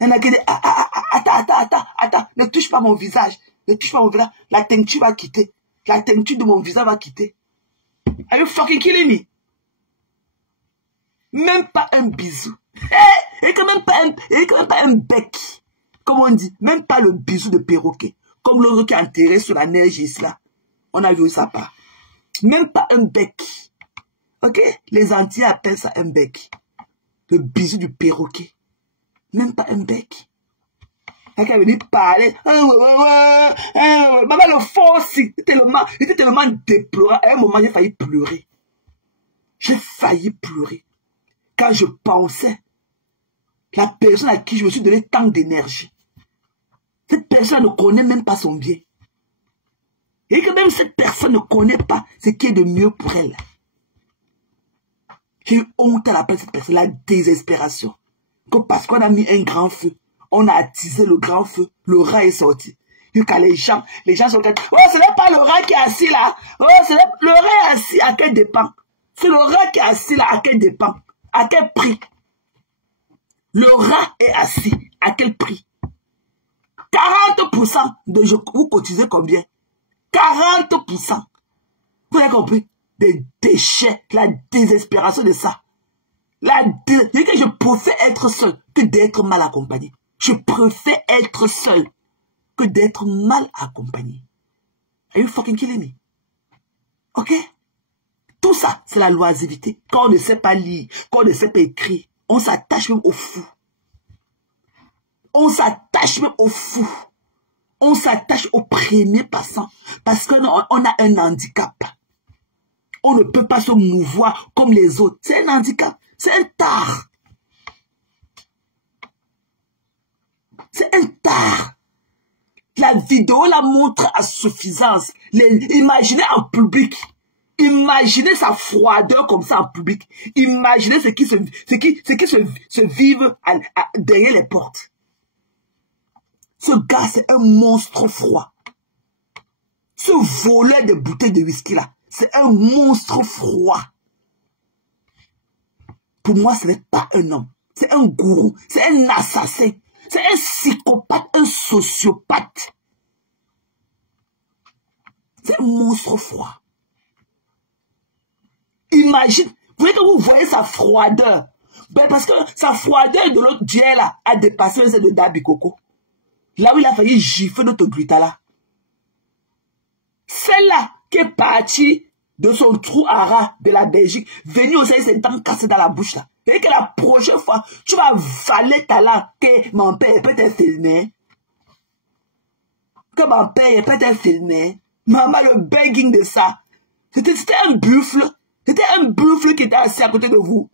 Il y en a qui dit, attends, ne touche pas mon visage. Ne touche pas mon visage. La teinture va quitter. La teinture de mon visage va quitter. Are you fucking killing me? Même pas un bisou. Et quand même pas un bec. Comme on dit, même pas le bisou de perroquet. Comme l'autre qui est enterré sur la neige ici là. On a vu ça pas. Même pas un bec. Ok? Les Antillais appellent ça un bec. Le bisou du perroquet. Même pas un bec. Quelqu'un est venu parler. Maman, le force, il était tellement déplorant. À un moment, j'ai failli pleurer. J'ai failli pleurer. Quand je pensais, la personne à qui je me suis donné tant d'énergie, cette personne ne connaît même pas son bien. Et que même cette personne ne connaît pas ce qui est de mieux pour elle. J'ai eu honte à la place de cette personne, la désespération. Que parce qu'on a mis un grand feu, on a attisé le grand feu, le rat est sorti. Et quand les gens sont là, oh, ce n'est pas le rat qui est assis là. Oh, le rat est assis, à quel dépend? C'est le rat qui est assis là, à quel dépend? À quel prix? Le rat est assis, à quel prix? 40% de vous cotisez combien? 40%. Vous avez compris? Des déchets, la désespération de ça. Je préfère être seul que d'être mal accompagné. Je préfère être seul que d'être mal accompagné. Are you fucking killing me? Ok? Tout ça, c'est la loisiveté. Quand on ne sait pas lire, quand on ne sait pas écrire, on s'attache même au fou. On s'attache même au fou. On s'attache au premier passant parce qu'on a un handicap. On ne peut pas se mouvoir comme les autres. C'est un handicap. C'est un tard. C'est un tard. La vidéo la montre à suffisance. Imaginez en public. Imaginez sa froideur comme ça en public. Imaginez ce qui se vive derrière les portes. Ce gars, c'est un monstre froid. Ce voleur de bouteilles de whisky là, c'est un monstre froid. Pour moi, ce n'est pas un homme. C'est un gourou. C'est un assassin. C'est un psychopathe, un sociopathe. C'est un monstre froid. Imagine, vous voyez sa froideur. Ben parce que sa froideur de l'autre Dieu là a dépassé celle de Dabi Coco. Là où il a failli gifler notre Grita là. Celle-là qui est partie de son trou à rat de la Belgique, venue aussi ses dents cassées dans la bouche là. Et que la prochaine fois, tu vas valer ta langue que mon père peut te filmer. Que mon père peut te filmer. Maman, le begging de ça. C'était un buffle. C'était un buffle qui était assis à côté de vous.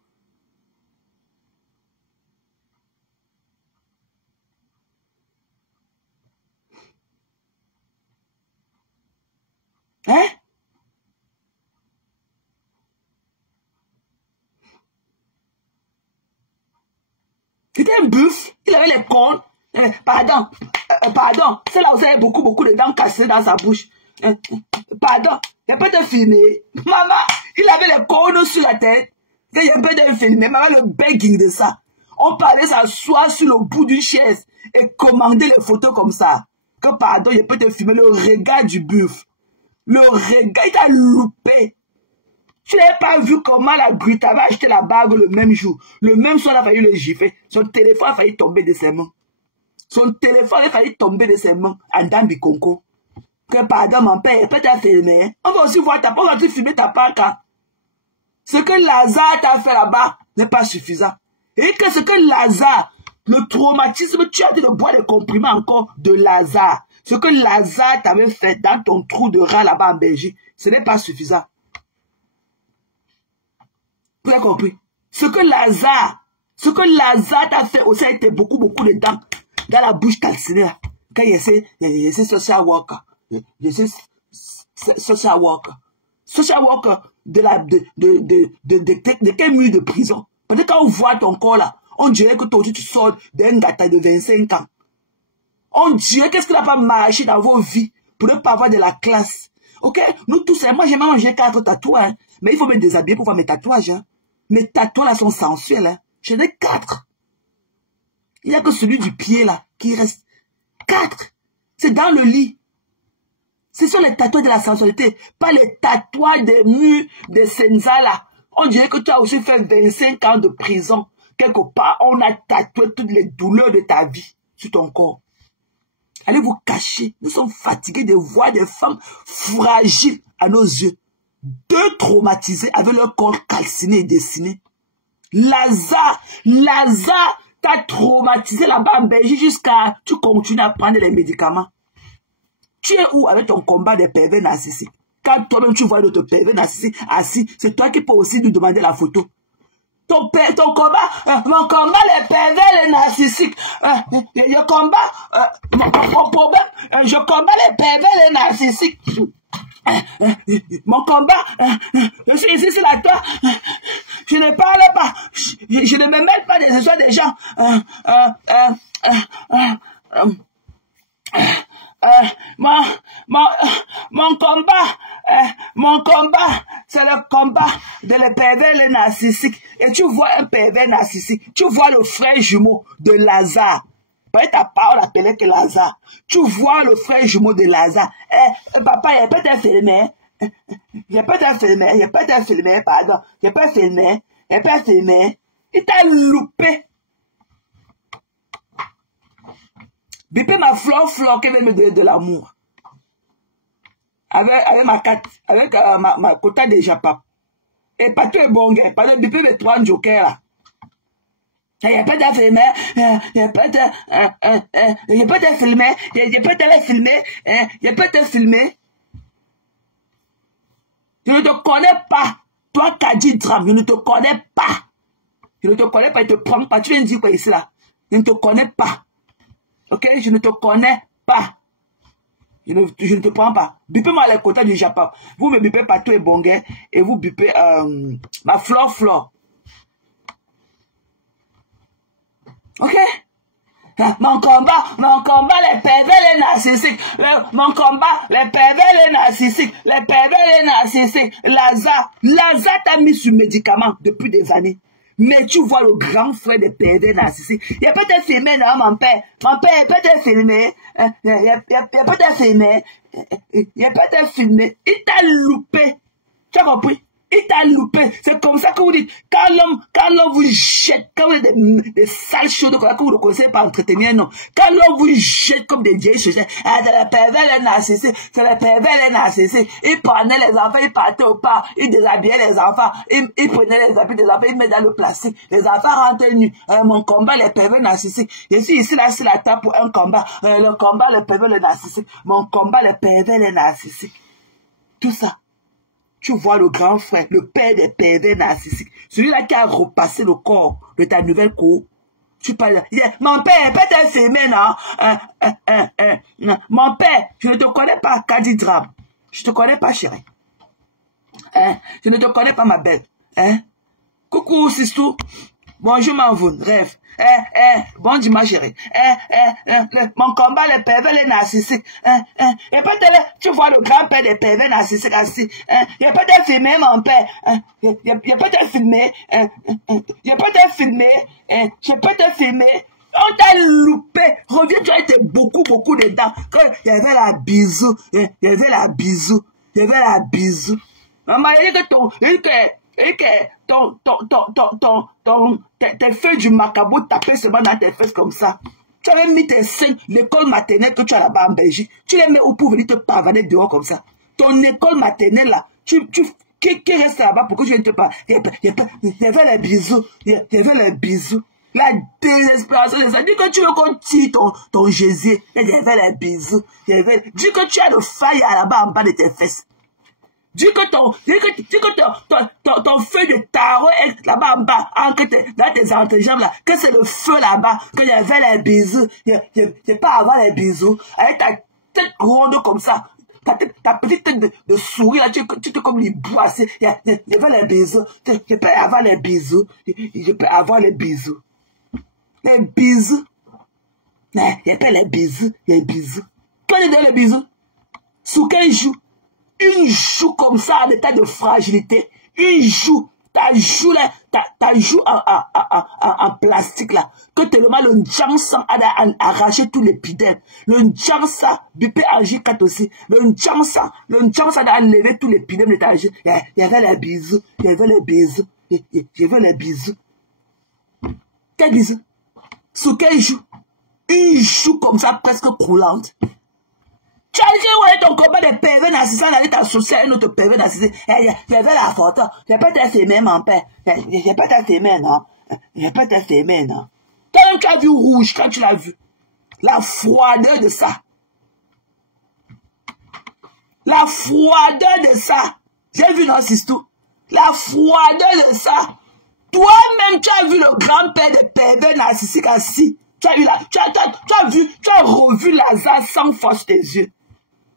Hein? C'était un buffle. Il avait les cornes. Pardon. C'est là où il y avait beaucoup de dents cassées dans sa bouche. Pardon. Il n'y a pas de filmer. Maman, il avait les cornes sur la tête. Il n'y a pas de filmer. Maman, le begging de ça. On parlait s'asseoir sur le bout d'une chaise et commander les photos comme ça. Que pardon, il n'y a pas de filmer le regard du buffle. Le regard, il t'a loupé. Tu n'avais pas vu comment la Grita avait acheté la bague le même jour. Le même soir, il a failli le gifler. Son téléphone a failli tomber de ses mains. Son téléphone a failli tomber de ses mains en Dambi Conco. Que pardon, mon père, peut-être filmer. On va aussi voir ta part, on va filmer ta part quand. Ce que Lazare t'a fait là-bas n'est pas suffisant. Et que ce que Lazare, le traumatisme, tu as dit de boire des comprimés encore de Lazare. Ce que Lazare t'avait fait dans ton trou de rat là-bas en Belgique, ce n'est pas suffisant. Vous avez compris? Ce que Lazare t'a fait aussi a été beaucoup de dents dans la bouche calcinée là. Quand il essaie social worker. Social worker. Social worker de quel mur de prison? Parce que quand on voit ton corps là, on dirait que toi aussi tu sors d'un gâteau de 25 ans. On dirait qu'est-ce qu'il n'a pas marché dans vos vies pour ne pas avoir de la classe. Ok? Nous tous, moi j'ai mangé 4 tatouages, hein, mais il faut me déshabiller pour voir mes tatouages. Hein. Mes tatouages là sont sensuels. Hein. J'en ai 4. Il n'y a que celui du pied là qui reste. 4. C'est dans le lit. Ce sont les tatouages de la sensualité, pas les tatouages des murs de Senza là. On dirait que tu as aussi fait 25 ans de prison. Quelque part, on a tatoué toutes les douleurs de ta vie sur ton corps. Allez vous cacher. Nous sommes fatigués de voir des femmes fragiles à nos yeux. 2 traumatisés avec leur corps calciné et dessiné. Lazare t'a traumatisé là-bas en Belgique jusqu'à tu continues à prendre les médicaments. Tu es où avec ton combat des pervers narcissiques? Quand toi-même tu vois d'autres pervers narcissiques assis, c'est toi qui peux aussi lui demander la photo. Ton combat, mon combat, les pervers, les narcissiques. Je combat, mon problème, je combats les pervers, les narcissiques. Mon combat, je suis ici sur la toile. Je ne parle pas. Je ne me mêle pas des histoires des gens. Mon combat, c'est le combat de les pervers, les narcissiques. Et tu vois un pervers narcissique, tu vois le frère jumeau de Lazare. Peut-être ta parole appelait que Lazare. Tu vois le frère jumeau de Lazare. Papa, il peut être filmé. Il peut être filmé, pardon. Il peut filmer. Il t'a loupé. Bipé ma fleur qui veut me donner de l'amour. Avec ma carte, avec ma quota de Japap. Et pas tout est bon, gars. Parce que Bipé mes 3 jokers là. Il n'y a pas de filmer, il n'y a pas de filmer. Je ne te connais pas. Toi, Kadi Dram, je ne te connais pas. Je ne te connais pas, il ne te prend pas. Tu viens de dire quoi ici là? Je ne te connais pas. Ok? Je ne te connais pas. Je ne te prends pas. Bipez-moi les quotas du Japon. Vous me bipez partout et bonguet. Et vous bipez ma fleur. Ok? Mon combat, les pervers, les narcissiques. Mon combat, les pervers, les narcissiques. Lazare t'a mis sur médicament depuis des années. Mais tu vois le grand frère des pervers narcissiques. Il a peut-être filmé, non, mon père. Mon père, il peut être filmé. Il peut être filmé. Il t'a loupé. Tu as compris? Il t'a loupé. C'est comme ça que vous dites, quand l'homme vous jette, quand vous avez des sales choses que vous ne connaissez pas entretenir, non. Quand l'homme vous jette comme des vieilles choses, c'est le pervers, les narcissiques, c'est le pervers, les narcissiques. Il prenait les enfants, il partait au parc, il déshabillait les enfants, il prenait les habits des enfants, il met dans le plastique. Les enfants rentrent nus. Mon combat, les pervers narcissiques. Je suis ici, là, sur la table pour un combat. Le combat, les pervers, les narcissiques. Mon combat, les pervers, les narcissiques. Tout ça. Tu vois le grand frère, le père des pervers narcissiques, celui-là qui a repassé le corps de ta nouvelle cour. Tu parles, il dit, mon père, peut-être filmé, non? Mon père, je ne te connais pas, Kadi Drame. Je ne te connais pas, chérie. Je ne te connais pas, ma belle. Coucou, Sistou. Bonjour, Manvoun, rêve. Bon dimanche, chérie. Mon combat, les pervers, les narcissiques. Et peut-être, tu vois le grand-père des pervers narcissiques assis. Il a peut-être filmé mon père. Il a peut-être filmé. Il a peut-être filmé. J'ai peut-être filmé. On t'a loupé. Reviens, tu as été beaucoup dedans. Il y avait la bisou. Il y avait la bisou. Il y avait la bisou. Maman, il dit que tes feuilles du macabou tapées seulement dans tes fesses comme ça. Tu avais mis tes seins, l'école maternelle que tu as là-bas en Belgique. Tu les mets où pour venir te pavaner dehors comme ça. Ton école maternelle là, qui reste là-bas pour que tu ne te pas. Il y avait les bisous. Il y avait les bisous. La désespération de ça. Dis que tu veux qu'on tire ton gésier. Il y avait les bisous. Dis que tu as le faille là-bas en bas de tes fesses. Dis que ton feu de tarot est là-bas en bas, dans tes entrejambes là, que c'est le feu là-bas, qu'il y avait les bisous. Il n'y a pas à avoir les bisous. Avec ta tête ronde comme ça, ta petite tête de souris là, tu es comme les boissés. Il y avait les bisous. Je peux avoir les bisous. Je peux avoir les bisous. Les bisous. Il n'y a pas les bisous. Les bisous. Quand il y a les bisous, sous quel joue? Une joue comme ça en état de fragilité. Une joue. Ta joue là, ta joue en plastique là. Que tellement le Djansan a arraché tous les pidèles. Le Djansan, bipé en J4 aussi. Le Djansan a enlevé tous les pidèles de ta joue. Il y avait les bisous. Il y avait les bisous. Il y avait les bisous. Quel bisou? Sous quel joue? Une joue comme ça presque croulante. Tu as dit, ouais, ton combat de pervers narcissique, on a dit t'associer à un autre pervers narcissique. Il y avait la photo. J'ai pas été filmé, mon père. J'ai pas été filmé, non. J'ai pas été filmé, non. Toi-même, tu as vu rouge quand tu l'as vu. La froideur de ça. La froideur de ça. J'ai vu, non, Sistou. La froideur de ça. Toi-même, tu as vu le grand-père de pervers narcissique assis. Tu as revu Lazare 100 fois sur tes yeux.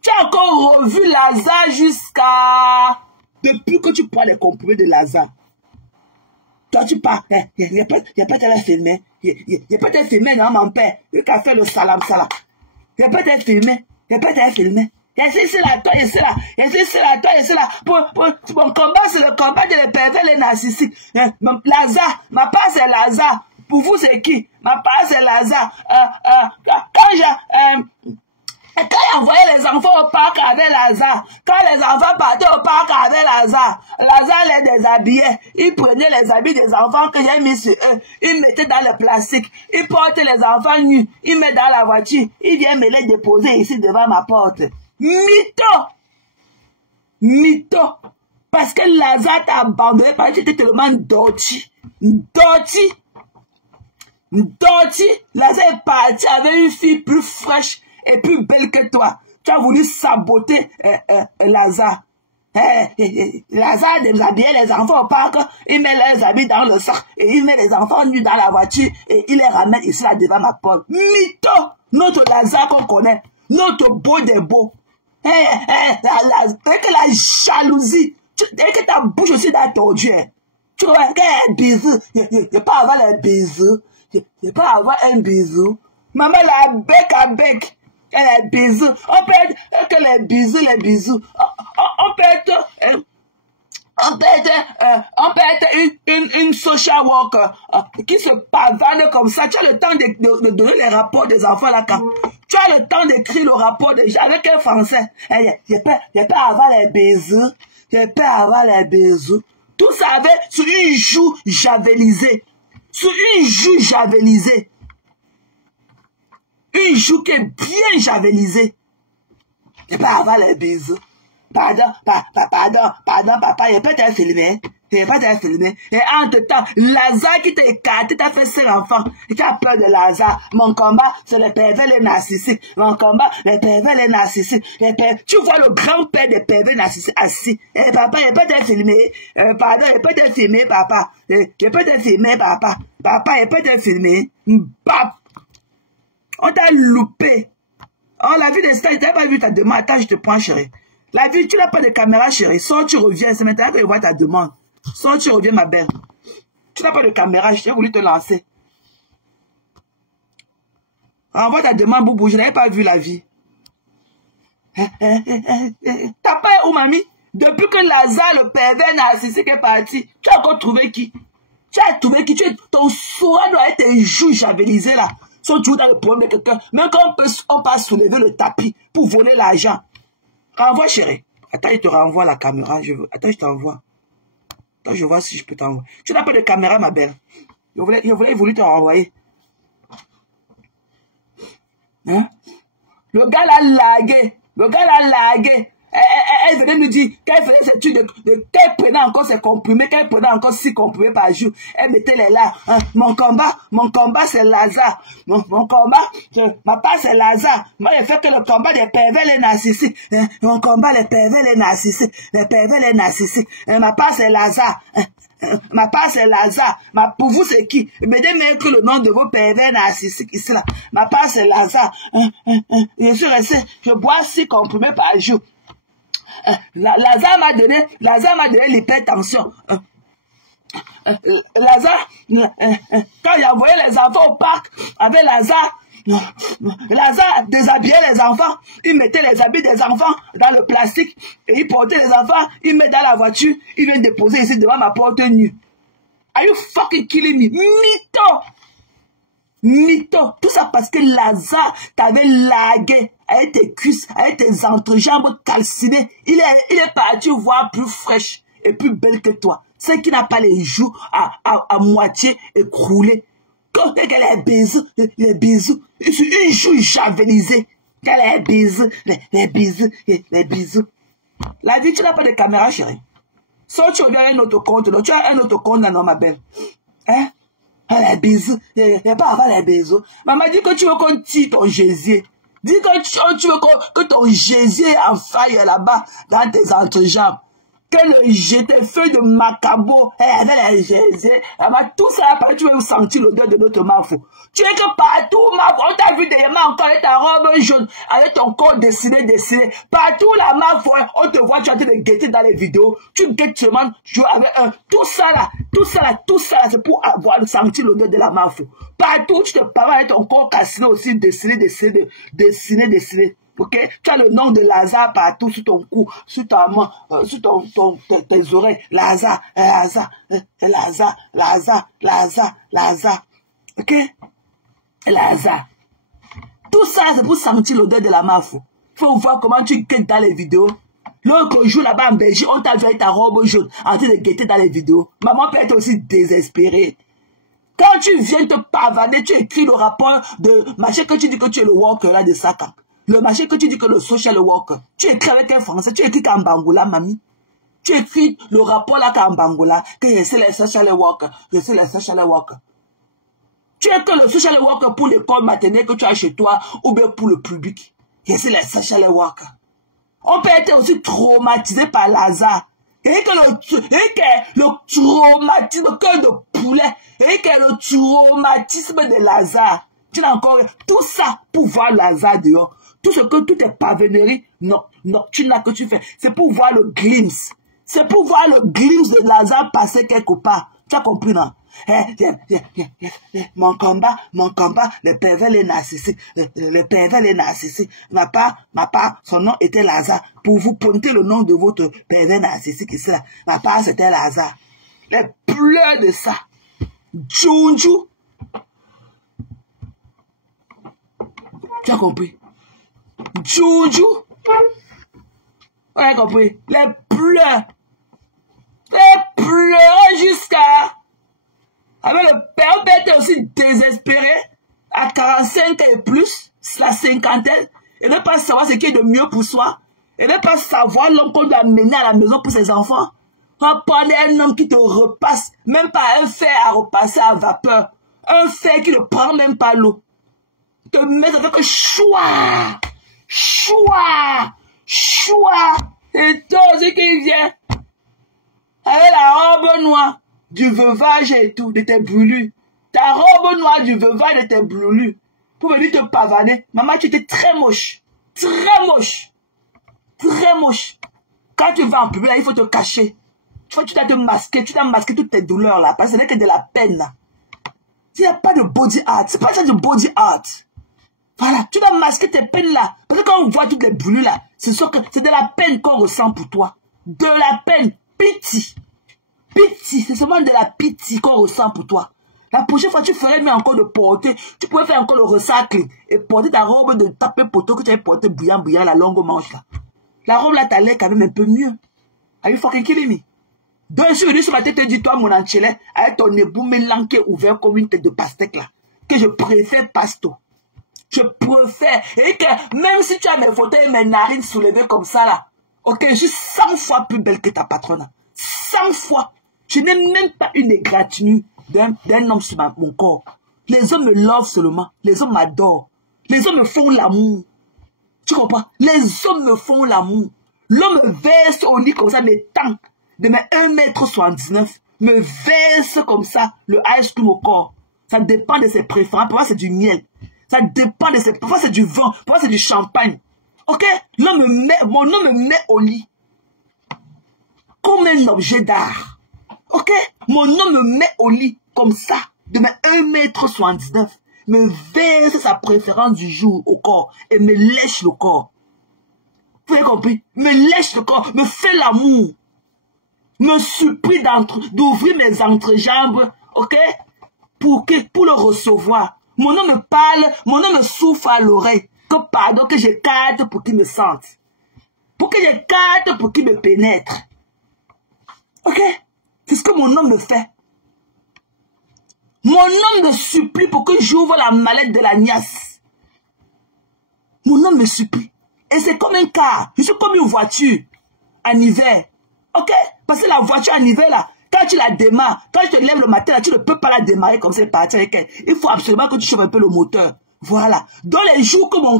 Tu as encore revu Lazare jusqu'à... Depuis que tu prends les comprimés de Lazare. Toi, tu pars. Il n'y a pas de filmé. Il n'y a pas de filmé, non, mon père. Il a fait le salam. Il n'y a pas de filmé. Il n'y a pas de filmé. Et c'est là, toi, et c'est là. Et c'est là, toi, et c'est là. Mon combat, c'est le combat de les pervers, les narcissiques. Lazare, ma part, c'est Lazare. Pour vous, c'est qui? Ma part, c'est Lazare. Quand il envoyait les enfants au parc avec Lazare, quand les enfants partaient au parc avec Lazare les déshabillait. Il prenait les habits des enfants que j'ai mis sur eux. Il mettait dans le plastique. Il portait les enfants nus. Il met dans la voiture. Il vient me les déposer ici devant ma porte. Mytho. Parce que Lazare t'a abandonné parce que tu étais tellement dorti. Lazare est parti avec une fille plus fraîche et plus belle que toi. Tu as voulu saboter Lazare. Lazare déshabillait les enfants au parc, il met les habits dans le sac et il met les enfants nus dans la voiture et il les ramène ici là devant ma porte. Mytho, notre Lazare qu'on connaît, notre beau des beaux. Avec la jalousie, et que ta bouche aussi dans tordu. Tu vois, qu'il y a un bisou, il n'y a pas avoir un bisou. Il n'y a pas avoir un bisou. Maman, la bec à bec. Les bisous. On peut être que les bisous. On peut être une social worker qui se pavane comme ça. Tu as le temps de donner les rapports des enfants là quand. Tu as le temps d'écrire le rapport avec un français. Il n'y a pas avoir les bisous. tes pères avaient les bisous. Tout ça avait sur une joue javelisée. Sur une joue javelisée. Une joue qui est bien javelisée. Tes pères avaient les bisous. Pardon, papa, il peut t'être filmé. Il peut t'être filmé. Et entre-temps, Lazare qui t'a écarté, t'as fait 5 enfants. Et tu as peur de Lazare. Mon combat, c'est les pervers, les narcissiques. Mon combat, les pervers, les narcissiques. Tu vois le grand-père des pervers narcissiques assis. Et papa, il peut t'être filmé. Pardon, il peut t'être filmé, papa. Il peut t'être filmé, papa. Papa, il peut t'être filmé. Bap. On t'a loupé. Oh, la vie de star, tu n'as pas vu ta demande. Attends, je te prends, chérie. La vie, tu n'as pas de caméra, chérie. Sors, tu reviens. C'est maintenant que je vois ta demande. Sors, tu reviens, ma belle. Tu n'as pas de caméra, j'ai voulu te lancer. Envoie ta demande, Boubou. Je n'avais pas vu la vie. T'as pas où, mamie? Depuis que Lazare, le pervers narcissique, est parti, tu as encore trouvé qui? Tu as trouvé qui? Ton sourire doit être un jour javelisé, là. Sans tu dans le problème de quelqu'un. Même quand on peut soulever le tapis pour voler l'argent. Renvoie, chérie. Attends, je te renvoie la caméra. Attends, je t'envoie. Attends, je vois si je peux t'envoyer. Tu n'as pas de caméra, ma belle. Je voulais te renvoyer. Hein? Le gars l'a lagué. Le gars l'a lagué. Elle venait nous dire qu'elle faisait ces trucs qu'elle prenait encore ses comprimés, qu'elle prenait encore 6 comprimés par jour. Elle mettait les là. Hein? Mon combat c'est Lazare. Mon combat, ma part c'est Lazare. Moi, j'ai fait que le combat des pervers les narcissiques. Hein? Mon combat les pervers les narcissiques. Les pervers les narcissiques. Ma part c'est Lazare. Ma part c'est Lazare. Pour vous c'est qui? Me donnez que le nom de vos pervers narcissiques ici là. Ma part c'est Lazare. Je suis resté, je bois 6 comprimés par jour. Lazare m'a donné l'hypertension. Lazare, quand il a envoyé les enfants au parc avec Lazare déshabillait les enfants, il mettait les habits des enfants dans le plastique et il portait les enfants, il met dans la voiture, il vient déposer ici devant ma porte nue. Are you fucking killing me? Mytho. Tout ça parce que Lazare t'avait lagué avec tes cuisses, avec tes entrejambes calcinées. Il est parti voir plus fraîche et plus belle que toi. Celle qui n'a pas les joues à moitié écroulées. Quand elle les bisous, une joue javelisée. Les bisous. La vie, tu n'as pas de caméra, chérie. Sauf tu regardes un autre compte, donc tu as un autre compte dans ma belle. Hein? Les bisous, il n'y a pas avoir les bisous. Maman dit que tu veux qu'on tire ton gésier. Dis que tu veux que ton gésier en faille là-bas dans tes entrejambes. Que le jeté feu de macabo, les gésiers, tout ça, tu veux sentir l'odeur de notre mafou. Tu es que partout, on t'a vu derrière encore avec ta robe jaune, avec ton corps dessiné. Partout la mafou, on te voit, tu es en train de guetter dans les vidéos. Tu guettes seulement, avec tout ça là, c'est pour avoir senti l'odeur de la mafou. Partout, tu te parles avec ton corps cassiné aussi, dessiné. Ok, tu as le nom de Lazare partout sur ton cou, sur ta main, sur tes oreilles. Lazare. Ok, Lazare. Tout ça, c'est pour sentir l'odeur de la mafou. Faut voir comment tu guettes dans les vidéos. L'autre jour là-bas en Belgique, on t'a vu avec ta robe jaune en train de guetter dans les vidéos. Maman peut être aussi désespérée. Quand tu viens te pavaner, tu écris le rapport de machin que tu dis que tu es le worker là de Saka. Le machin que tu dis que le social worker. Tu écris avec un français, tu écris qu'en Bangola, mamie. Tu écris le rapport là qu'en Bangola, que je sais les social worker. Tu es que le social worker pour l'école maternelle que tu as chez toi ou bien pour le public. Je sais les social worker. On peut être aussi traumatisé par Lazare. Et que le traumatisme, cœur de poulet, et que le traumatisme de Lazare. Tu as encore tout ça pour voir Lazare dehors. Tout est pavonnerie nocturne que tu fais, c'est pour voir le glimpse. C'est pour voir le glimpse de Lazare passer quelque part. Tu as compris, non? Mon combat, les pervers, les narcissiques, Ma part, son nom était Lazare. Pour vous pointer le nom de votre pervers narcissique ici, là. Ma part, c'était Lazare. Les pleurs de ça. Junju. Tu as compris? Junju. On a compris. Les pleurs. fait pleurer jusqu'à... Avec le père était aussi désespéré, à 45 ans et plus, la cinquantaine, et ne pas savoir ce qui est de mieux pour soi, et ne pas savoir l'homme qu'on doit mener à la maison pour ses enfants. On prendre un homme qui te repasse, même pas un fer à repasser à vapeur, un fer qui ne prend même pas l'eau. Te mettre avec un choix, et toi aussi qui vient, avec la robe noire, du veuvage et tout, de tes brûlures. Ta robe noire du veuvage de tes brûlures. Pour venir te pavaner. Maman, tu étais très moche. Très moche. Très moche. Quand tu vas en public, il faut te cacher. Tu dois te masquer. Tu dois masquer toutes tes douleurs là. Parce que ce n'est que de la peine là. Il n'y a pas de body art. C'est pas ça du body art. Voilà. Tu dois masquer tes peines là. Parce que quand on voit toutes les brûlures là, c'est sûr que c'est de la peine qu'on ressent pour toi. De la peine. Pitié. Pitié, c'est seulement de la pitié qu'on ressent pour toi. La prochaine fois, tu ferais mieux encore de porter, tu pourrais faire encore le recycling et porter ta robe de taper poteau que tu avais porté bouillant, la longue manche là. La robe là, t'allais quand même un peu mieux. Are you fucking kidding me? Donc, je suis venu ce matin te dire, toi, mon enchilé, avec ton ébout mélanqué ouvert comme une tête de pastèque là, que je préfère pasto. Je préfère. Et que même si tu as mes photos et mes narines soulevées comme ça là, ok, je suis 100 fois plus belle que ta patronne. 100 fois. Je n'ai même pas une égratignure d'un homme sur mon corps. Les hommes me lovent seulement. Les hommes m'adorent. Les hommes me font l'amour. Tu comprends? Les hommes me font l'amour. L'homme me verse au lit comme ça, mes temps de mes 1,79 m, me verse comme ça le ice cream au corps. Ça dépend de ses préférences. Pour moi, c'est du miel. Ça dépend de ses... Pour moi, c'est du vin. Pour moi, c'est du champagne. Ok? L'homme me met... Mon homme me met au lit comme un objet d'art. Ok? Mon homme me met au lit comme ça, de mes 1,79 m, me verse sa préférence du jour au corps et me lèche le corps. Vous avez compris? Me lèche le corps, me fait l'amour, me supplie d'ouvrir mes entrejambes, ok? Pour le recevoir. Mon homme me parle, mon homme me souffle à l'oreille, que pardon, que j'écarte pour qu'il me sente. Pour que j'écarte pour qu'il me pénètre. Ok? C'est ce que mon homme me fait. Mon homme me supplie pour que j'ouvre la mallette de la niasse. Mon homme me supplie. Et c'est comme un car. Je suis comme une voiture en hiver. Ok? Parce que la voiture en hiver là, quand tu la démarres, quand tu te lèves le matin là, tu ne peux pas la démarrer comme c'est parti avec elle. Il faut absolument que tu chauffes un peu le moteur. Voilà. Dans les jours que mon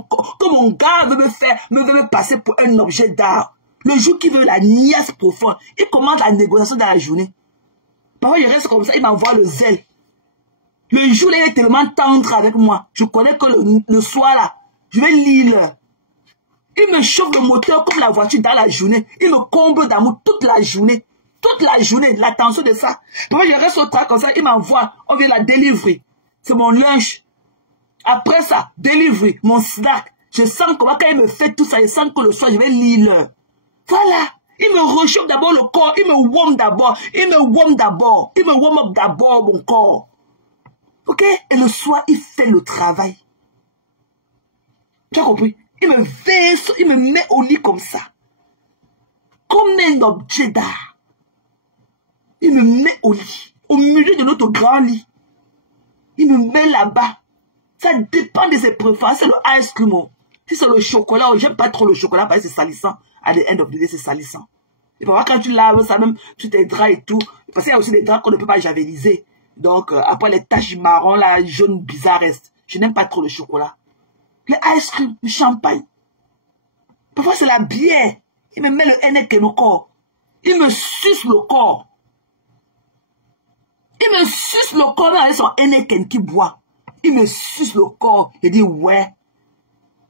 gars veut me passer pour un objet d'art, le jour qu'il veut la niasse profonde, il commence la négociation dans la journée. Parfois, il reste comme ça, il m'envoie le zèle. Le jour, il est tellement tendre avec moi. Je connais que le soir, là, je vais lire l'heure. Il me chauffe le moteur comme la voiture dans la journée. Il me comble d'amour toute la journée. Toute la journée, l'attention de ça. Parfois, je reste au travail comme ça, il m'envoie, on vient la délivrer. C'est mon lunch. Après ça, délivrer, mon snack. Je sens comment quand il me fait tout ça, je sens que le soir, je vais lire l'heure. Voilà. Il me réchauffe d'abord le corps. Il me warm d'abord. Il me warm d'abord. Il me warm up d'abord mon corps. Ok? Et le soir, il fait le travail. Tu as compris? Il me verse, il me met au lit comme ça. Comme un objet d'art. Il me met au lit. Au milieu de notre grand lit. Il me met là-bas. Ça dépend de ses préférences. C'est le ice cream. Si c'est le chocolat, j'aime pas trop le chocolat parce que c'est salissant. À the end of the day, c'est salissant. Et parfois, quand tu laves ça, même sur tes draps et tout, parce qu'il y a aussi des draps qu'on ne peut pas javeliser. Donc, après les taches marron, là, jaune, bizarre restent. Je n'aime pas trop le chocolat. Le ice cream, le champagne. Parfois, c'est la bière. Il me met le Heineken au corps. Il me suce le corps. Il me suce le corps avec son Heineken qui boit. Il me suce le corps. Il dit, ouais,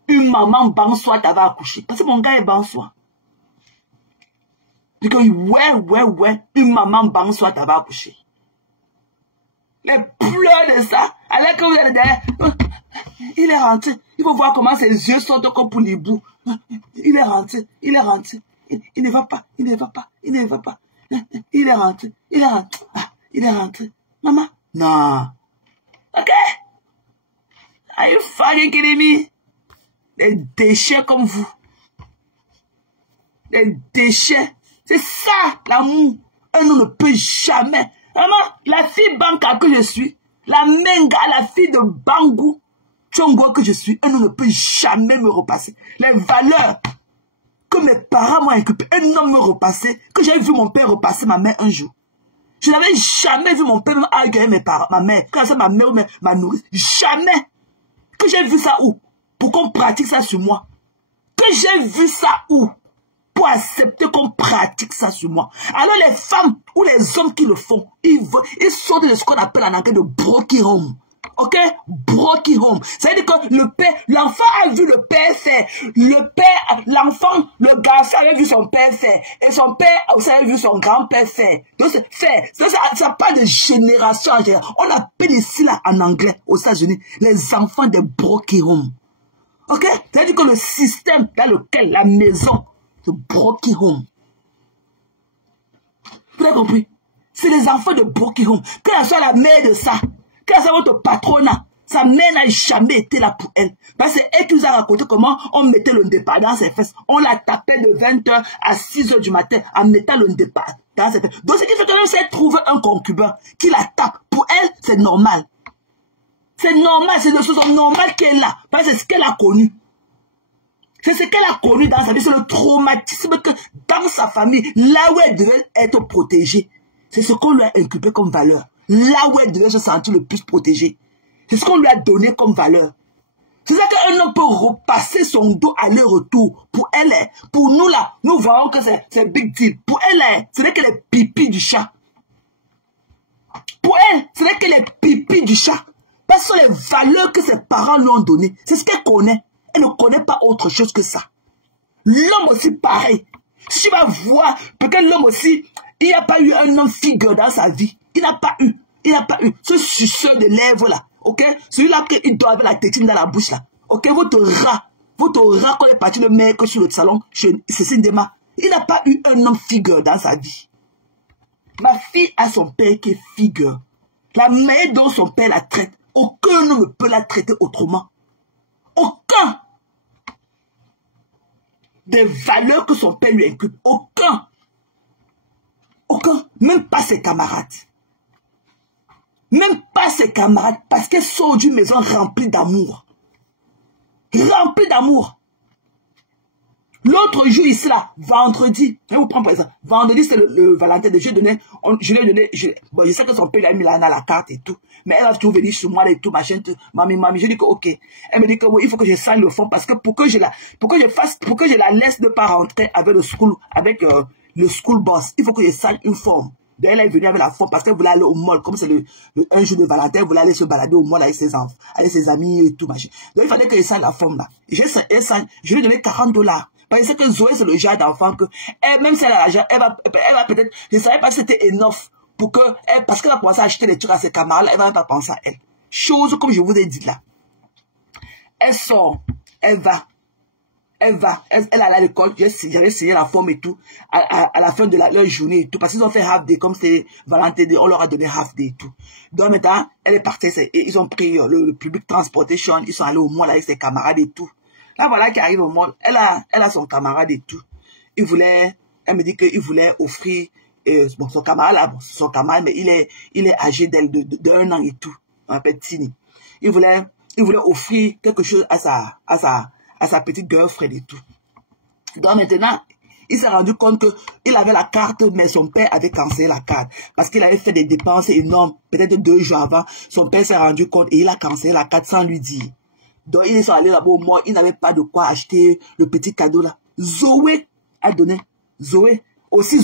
une maman bansoir t'avait accouché. Parce que mon gars est bansoir. Il dit, ouais, une maman bansoir t'avait accouché. Les pleurs de ça. Alors que vous êtes derrière, il est rentré. Il faut voir comment ses yeux sortent comme pour les bouts. Il est rentré. Il ne va pas. Il est rentré. Ah, il est rentré. Maman? Non. Ok? Are you fucking kidding me? Des déchets comme vous. Des déchets. C'est ça, l'amour. Un homme ne peut jamais. Vraiment, la fille Banka que je suis, la Menga, la fille de Bangou, Tchongo que je suis, un homme ne peut jamais me repasser. Les valeurs que mes parents m'ont inculquées, un homme me repassait, que j'avais vu mon père repasser ma mère un jour. Je n'avais jamais vu mon père arguer mes parents, ma mère, quand c'est ma mère ou ma nourrice. Jamais. Que j'ai vu ça où? Pour qu'on pratique ça sur moi. Que j'ai vu ça où? Pour accepter qu'on pratique ça sur moi. Alors les femmes ou les hommes qui le font, ils sortent de ce qu'on appelle en anglais de broken home. Ok? Broken home. Ça veut dire que le père, l'enfant a vu le père faire. Le père, l'enfant, le garçon avait vu son père faire. Et son père aussi avait vu son grand-père faire. Donc c'est faire. Ça parle de génération en général. On appelle ici là en anglais aux États-Unis les enfants des broken home. Ok? Ça veut dire que le système dans lequel la maison de broken home. Vous avez compris? C'est les enfants de broken home. Que ce soit la mère de ça, que ce soit votre patronat, sa mère n'a jamais été là pour elle. Parce que c'est elle qui nous a raconté comment on mettait le départ dans ses fesses. On la tapait de 20h à 6h du matin en mettant le départ dans ses fesses. Donc ce qui fait que l'on s'est trouvé un concubin qui la tape. Pour elle, c'est normal. C'est normal, c'est des choses normales qu'elle a. Parce que c'est ce qu'elle a connu. C'est ce qu'elle a connu dans sa vie, c'est le traumatisme que dans sa famille, là où elle devait être protégée, c'est ce qu'on lui a inculqué comme valeur. Là où elle devait se sentir le plus protégée. C'est ce qu'on lui a donné comme valeur. C'est ça qu'un homme peut repasser son dos aller-retour. Pour elle, pour nous là, nous voyons que c'est big deal. Pour elle, ce n'est que les pipis du chat. Pour elle, ce n'est que les pipis du chat. Parce que ce sont les valeurs que ses parents lui ont données. C'est ce qu'elle connaît. Elle ne connaît pas autre chose que ça. L'homme aussi, pareil. Si tu vas voir, peut-être l'homme aussi, il n'y a pas eu un homme figure dans sa vie. Il n'a pas eu. Il n'a pas eu. Ce suceur de lèvres là. Ok? Celui-là qui doit avoir la tétine dans la bouche là. Ok? Votre rat quand il est parti de mec sur le salon chez Cécile Dema. Il n'a pas eu un homme figure dans sa vie. Ma fille a son père qui est figure. La manière dont son père la traite, aucun homme ne peut la traiter autrement. Aucun des valeurs que son père lui inculque. Aucun. Aucun. Même pas ses camarades. Même pas ses camarades. Parce qu'elle sort d'une maison remplie d'amour. Remplie d'amour. L'autre jour ici là, vendredi, je vais vous prendre par exemple. Vendredi c'est le Valentin de je lui ai donné, bon je sais que son père lui a mis là dans la carte et tout. Mais elle va toujours venir sur moi et tout, machin, mami, je dis que ok. Elle me dit que oui, il faut que je signe le fond parce que pour que je la laisse ne pas rentrer avec le school boss, il faut que je signe une forme. Donc elle est venue avec la forme parce qu'elle voulait aller au mall, comme c'est un jour de Valentin, elle voulait aller se balader au mall avec ses enfants, avec ses amis et tout, machin. Donc il fallait que je signe la forme là. Je lui ai donné $40. Parce que Zoé, c'est le genre d'enfant que, même si elle a l'argent, elle va peut-être, je ne savais pas si c'était enough pour que, parce qu'elle va commencer à acheter des trucs à ses camarades, elle va même pas penser à elle. Chose comme je vous ai dit là. Elle sort, elle allait à l'école, j'avais signé la forme et tout, à la fin de leur journée et tout, parce qu'ils ont fait half day, comme c'est Valentin Day, on leur a donné half day et tout. Donc maintenant, elle est partie, ils ont pris le public transportation, ils sont allés au mall avec ses camarades et tout. Là, voilà qui arrive au monde. Elle a son camarade et tout. Elle me dit qu'il voulait offrir, bon, son camarade là, bon, son camarade, mais il est âgé d'elle d'1 an et tout. On appelle Tini. Il voulait offrir quelque chose à sa petite girlfriend et tout. Donc maintenant, il s'est rendu compte qu'il avait la carte, mais son père avait cancellé la carte. Parce qu'il avait fait des dépenses énormes, peut-être 2 jours avant. Son père s'est rendu compte et il a cancellé la carte sans lui dire. Donc, ils sont allés là-bas au mois, ils n'avaient pas de quoi acheter le petit cadeau là. Zoé a donné. Zoé aussi,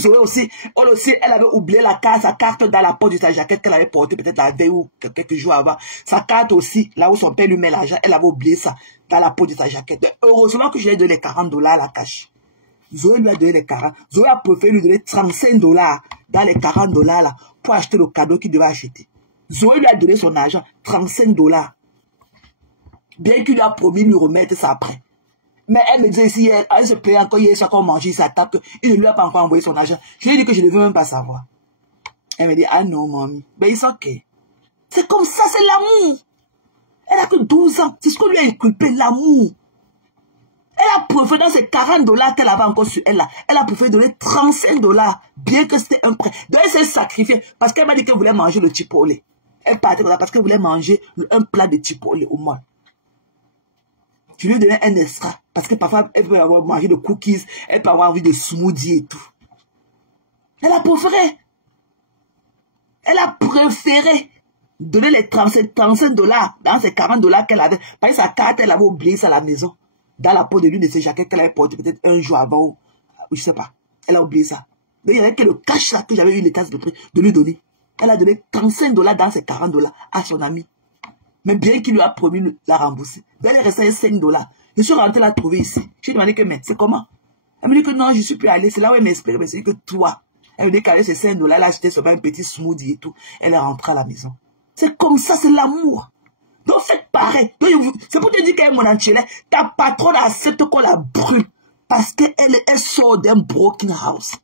elle avait oublié sa carte dans la poche de sa jaquette qu'elle avait portée peut-être la veille ou quelques jours avant. Sa carte aussi, là où son père lui met l'argent, elle avait oublié ça dans la poche de sa jaquette. Donc, heureusement que je lui ai donné les $40 à la cash. Zoé lui a donné les 40. Zoé a préféré lui donner $35 dans les $40 là pour acheter le cadeau qu'il devait acheter. Zoé lui a donné son argent, $35. Bien qu'il lui a promis de lui remettre ça après. Mais elle me disait ici, elle se plaît encore hier soir qu'on mangeait, il s'attaque, il ne lui a pas encore envoyé son argent. Je lui ai dit que je ne veux même pas savoir. Elle me dit, ah non, mamie. Ben, c'est ok. C'est comme ça, c'est l'amour. Elle a que 12 ans. C'est ce qu'on lui a inculpé, l'amour. Elle Elle a préféré dans ces $40 qu'elle avait encore sur elle là. Elle a préféré donner $35, bien que c'était un prêt. Donc elle s'est sacrifiée parce qu'elle m'a dit qu'elle voulait manger le chipotle. Elle partait comme ça parce qu'elle voulait manger un plat de chipotle au moins. Tu lui donnais un extra. Parce que parfois, elle peut avoir mangé de cookies, elle peut avoir envie de smoothie et tout. Elle a préféré. Elle a préféré donner les $35 dans ces $40 qu'elle avait. Parce que sa carte, elle avait oublié ça à la maison. Dans la peau de l'une de ses jaquettes qu'elle avait portée peut-être un jour avant. Ou je sais pas. Elle a oublié ça. Donc il n'y avait que le cash là que j'avais eu les tasses de lui donner. Elle a donné $35 dans ces $40 à son ami. Mais bien qu'il lui a promis de la rembourser. Donc elle est restée $5. Je suis rentrée la trouver ici. J'ai demandé que, mais c'est comment? Elle me dit que non, je suis plus allée. C'est là où elle m'espérait. Mais c'est que toi. Elle me dit qu'elle a ces $5, elle a acheté seulement un petit smoothie et tout. Elle est rentrée à la maison. C'est comme ça, c'est l'amour. Donc faites pareil. C'est pour te dire qu'elle est mon enchilée. Ta patronne accepte qu'on la brûle. Parce qu'elle sort d'un broken house.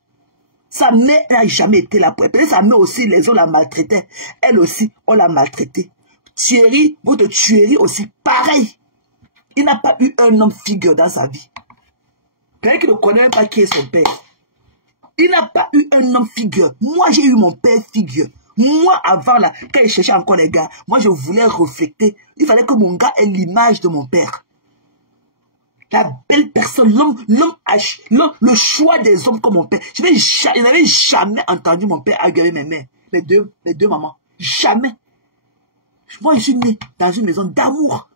Sa mère n'a jamais été là pour elle. Peut-être sa mère aussi, les autres la maltraitaient. Elle aussi, on l'a maltraitée. Thierry, votre tuerie aussi, pareil. Il n'a pas eu un homme figure dans sa vie. Peut-être qu'il ne connaît même pas qui est son père. Il n'a pas eu un homme figure. Moi, j'ai eu mon père figure. Moi, avant, là, quand il cherchait encore les gars, moi, je voulais refléter. Il fallait que mon gars ait l'image de mon père. La belle personne, l'homme, le choix des hommes comme mon père. Je n'avais jamais entendu mon père agresser mes mères. Les deux mamans. Jamais. Moi, je suis né dans une maison d'amour.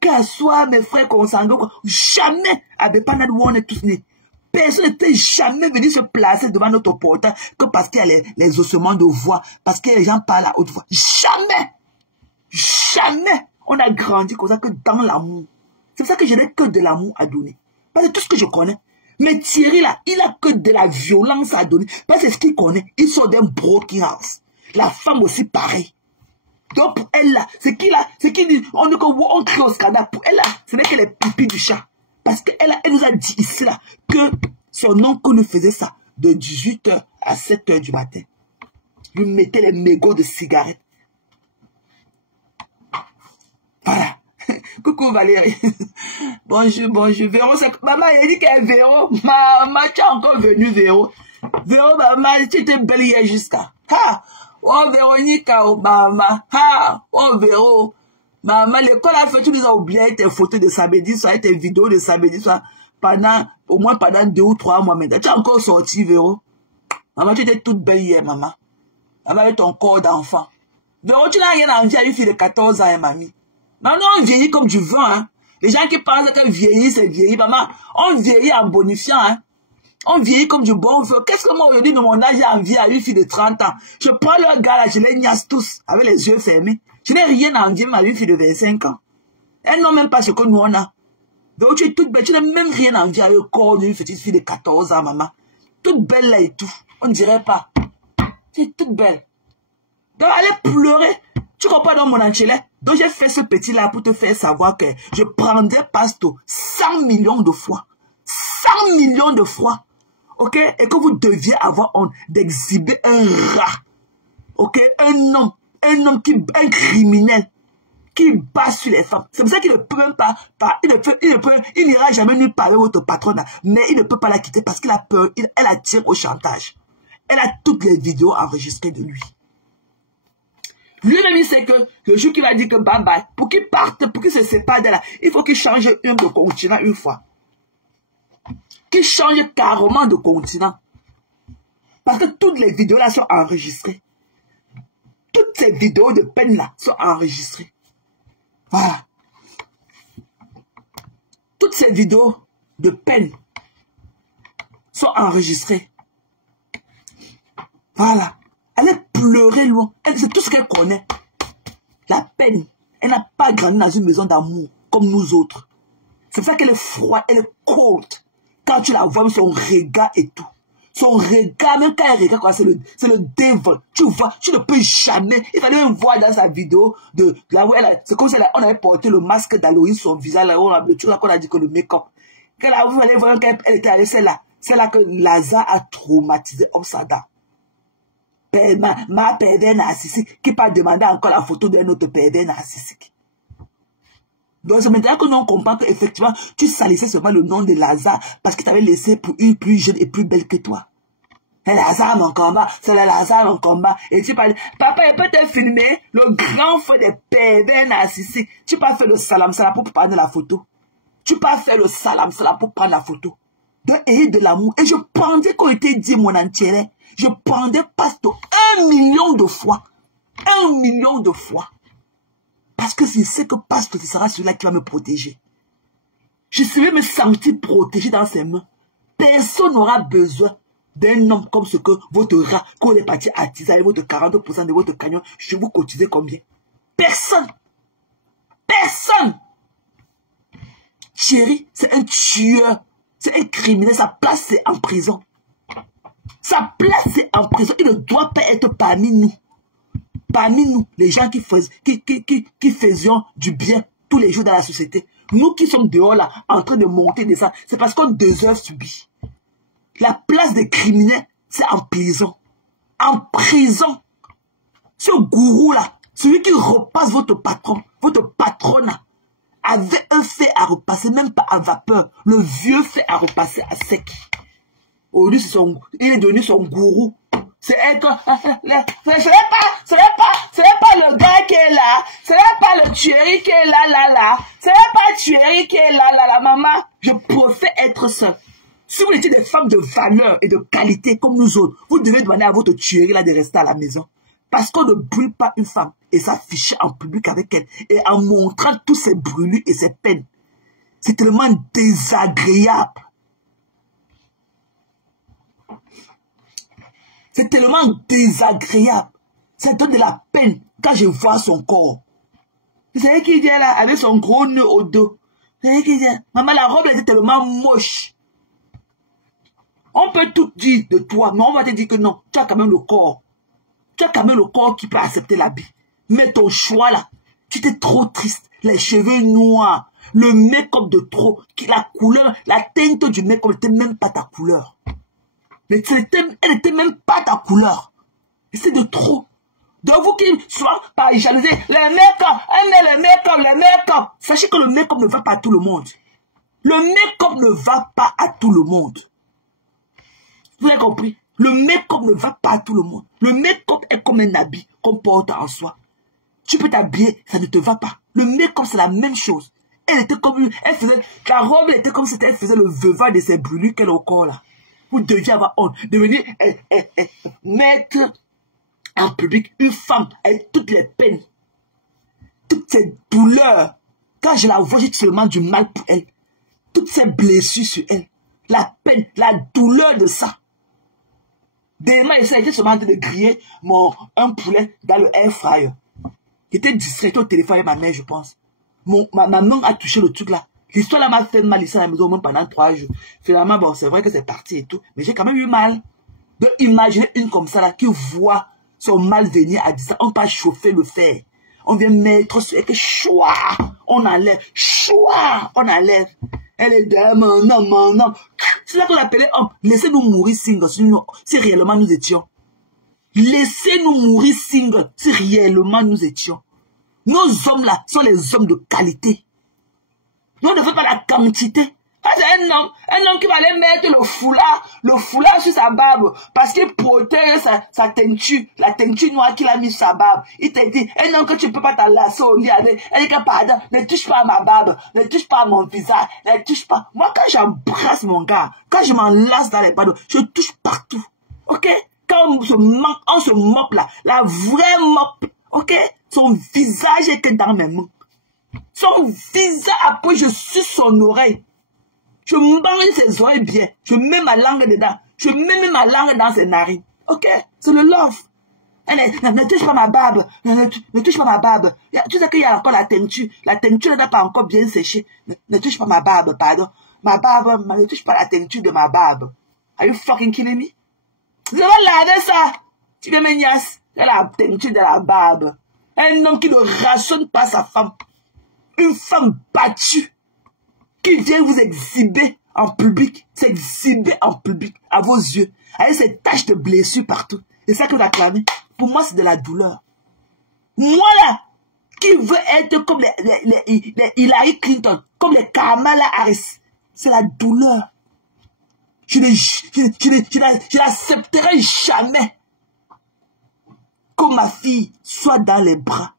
Qu'à soit mes frères consanguins, jamais, avec pas où on est tous nés. Personne n'était jamais venu se placer devant notre portail que parce qu'il y a les ossements de voix, parce que les gens parlent à haute voix. Jamais. Jamais. On a grandi comme ça que dans l'amour. C'est pour ça que je n'ai que de l'amour à donner. Parce que tout ce que je connais. Mais Thierry là, il a que de la violence à donner. Parce que c'est ce qu'il connaît. Il sort d'un broken house. La femme aussi pareil. Donc pour elle là, c'est qu'il dit, on crie au scandale. Pour elle là, ce n'est que les pipis du chat. Parce qu'elle nous a dit ici là, que son oncle lui faisait ça de 18h à 7h du matin. Lui mettait les mégots de cigarettes. Voilà. Coucou Valérie. Bonjour. Véro, maman, elle dit qu'elle est Véro. Maman, tu es encore venue, Véro. Véro, maman, tu étais belle hier jusqu'à. Ha! Oh, Véronica, oh, maman. Ha! Oh, Véro. Maman, l'école a fait, tu nous as oublié tes photos de samedi soir, tes vidéos de samedi soir, au moins pendant 2 ou 3 mois maintenant. Tu es encore sorti, Véro. Maman, tu étais toute belle hier, maman. Maman, avec ton corps d'enfant. Véro, tu n'as rien à dire à une fille de 14 ans, hein, mamie. Maintenant, on vieillit comme du vent, hein. Les gens qui pensent que vieillir, c'est vieillir. Maman, on vieillit en bonifiant, hein. On vieillit comme du bon feu. Qu'est-ce que moi, aujourd'hui, de mon âge, j'ai envie à une fille de 30 ans? Je prends leur gars là, je les niasse tous, avec les yeux fermés. Je n'ai rien à envier à une fille de 25 ans. Elles n'ont même pas ce que nous, on a. Donc, tu es toute belle. Tu n'as même rien à envier à un corps d'une petite fille de 14 ans, maman. Toute belle là et tout. On ne dirait pas. Tu es toute belle. Donc, allez pleurer. Tu comprends dans mon enchilé? Donc, j'ai fait ce petit-là pour te faire savoir que je prendrais Pasto 100 millions de fois. 100 millions de fois. Ok? Et que vous deviez avoir honte d'exhiber un rat. Ok? Un criminel qui bat sur les femmes. C'est pour ça qu'il ne peut même pas, il n'ira jamais nulle part avec votre patronne, mais il ne peut pas la quitter parce qu'il a peur, elle attire au chantage. Elle a toutes les vidéos enregistrées de lui. Lui-même, il sait que le jour qu'il va dire que bye bye, pour qu'il parte, pour qu'il se sépare d'elle, il faut qu'il change de continent une fois. Qu'il change carrément de continent. Parce que toutes les vidéos là sont enregistrées. Toutes ces vidéos de peine là sont enregistrées. Voilà. Toutes ces vidéos de peine sont enregistrées. Voilà. Elle est pleurée loin. Elle sait tout ce qu'elle connaît. La peine. Elle n'a pas grandi dans une maison d'amour comme nous autres. C'est pour ça qu'elle est froide, elle est cold. Quand tu la vois, son regard et tout. Son regard, même quand elle regarde, c'est le devil. Tu vois, tu ne peux jamais. Il fallait même voir dans sa vidéo de là où c'est comme si on avait porté le masque d'Halloween sur son visage, là où on a dit que le make-up. Quand vous allez voir qu'elle était allée, c'est là que Lazare a traumatisé Obsada. Ma pervers narcissique, qui pas demander encore la photo d'un autre pervers narcissique. Donc c'est maintenant que nous on comprend qu'effectivement, tu salissais seulement le nom de Lazare parce qu'il t'avait laissé pour une plus jeune et plus belle que toi. Et Lazare mon combat, c'est le Lazare mon combat. Et tu parles, papa, il peut te filmer le grand feu des pervers narcissiques. Tu peux faire le salam pour prendre la photo. Tu peux faire le salam pour prendre la photo. Donc, ayez de l'amour. Et je pendais qu'on était dit mon intérêt. Je pendais pasteur 1 million de fois. 1 million de fois. Parce que je sais que pasteur, ce sera celui-là qui va me protéger. Je serai me sentir protégé dans ses mains. Personne n'aura besoin d'un homme comme ce que votre rat, quand on est parti attiser avec votre 40% de votre cagnon, je vous cotisez combien? Personne. Personne. Thierry, c'est un tueur. C'est un criminel. Sa place, c'est en prison. Sa place, c'est en prison. Il ne doit pas être parmi nous. Parmi nous, les gens qui faisions du bien tous les jours dans la société. Nous qui sommes dehors là, en train de monter des ça, c'est parce qu'on déserve subir. La place des criminels, c'est en prison. En prison. Ce gourou-là, celui qui repasse votre patron, votre patronne, avait un fait à repasser, même pas à vapeur. Le vieux fait à repasser à sec. Aujourd'hui, il est devenu son gourou. C'est être... Ce n'est pas le gars qui est là. Ce n'est pas le Thierry qui est là. Ce n'est pas Thierry qui est là. Maman, je préfère être seul. Si vous étiez des femmes de valeur et de qualité comme nous autres, vous devez demander à votre Thierry là de rester à la maison. Parce qu'on ne brûle pas une femme et s'afficher en public avec elle et en montrant tous ses brûlures et ses peines. C'est tellement désagréable. C'est tellement désagréable. Ça donne de la peine quand je vois son corps. Vous savez qui vient là avec son gros nœud au dos? Vous savez qui vient? Maman, la robe était tellement moche. On peut tout dire de toi, mais on va te dire que non, tu as quand même le corps. Tu as quand même le corps qui peut accepter l'habit. Mais ton choix là, tu étais trop triste. Les cheveux noirs, le make-up de trop, la couleur, la teinte du make-up n'était même pas ta couleur. Elle n'était même pas ta couleur. C'est de trop. Donc vous qui soyez par jalousie, le make-up, sachez que le make-up ne va pas à tout le monde. Le make-up ne va pas à tout le monde. Vous avez compris? Le make-up ne va pas à tout le monde. Le make-up est comme un habit qu'on porte en soi. Tu peux t'habiller, ça ne te va pas. Le make-up, c'est la même chose. Elle était comme la robe était comme si elle faisait le veuvin de ses brûlures qu'elle a au corps là. Vous deviez avoir honte de venir mettre en public une femme avec toutes les peines, toutes ces douleurs. Quand je la vois, j'ai seulement du mal pour elle. Toutes ces blessures sur elle. La peine, la douleur de ça. Demain, j'étais seulement en train de griller un poulet dans le air fryer. J'étais distrait au téléphone avec ma mère, je pense. Ma maman a touché le truc là. L'histoire là m'a fait mal ici à la maison même pendant 3 jours. Finalement, bon, c'est vrai que c'est parti et tout. Mais j'ai quand même eu mal. De imaginer une comme ça là qui voit son mal venir à distance. On va chauffer le fer. On vient mettre sur elle que choix. On enlève. Choix. On enlève. Elle est derrière mon homme. C'est là qu'on l'appelait homme. Laissez-nous mourir single si réellement nous étions. Laissez-nous mourir single si réellement nous étions. Nos hommes là sont les hommes de qualité. Nous on ne fait pas la quantité. C'est un homme qui va aller mettre le foulard sur sa barbe parce qu'il protège sa teinture, la teinture noire qu'il a mis sur sa barbe. Il te dit, un homme que tu ne peux pas t'enlacer au lit avec, elle dit, pardon, ne touche pas à ma barbe, ne touche pas à mon visage, ne touche pas. Moi, quand j'embrasse mon gars, quand je m'enlace dans les barbeaux, je touche partout. Ok? Quand on se moque là, la vraie moque, ok? Son visage était dans mes mains. Son visage, après, je suce son oreille. Je mange ses oreilles bien. Je mets ma langue dedans. Je mets ma langue dans ses narines. Ok? C'est le love. Ne touche pas ma barbe. Ne touche pas ma barbe. Tu sais qu'il y a encore la teinture. La teinture n'est pas encore bien séchée. Ne touche pas ma barbe, pardon. Ma barbe, ne touche pas la teinture de ma barbe. Are you fucking kidding me? Je vais laver ça. Tu veux me niasse? La teinture de la barbe. Un homme qui ne rationne pas sa femme. Une femme battue. Qui vient vous exhiber en public, s'exhiber en public à vos yeux, avec ces taches de blessures partout. C'est ça que vous acclamez. Pour moi, c'est de la douleur. Moi là, qui veut être comme les Hillary Clinton, comme les Kamala Harris. C'est la douleur. Je n'accepterai jamais que ma fille soit dans les bras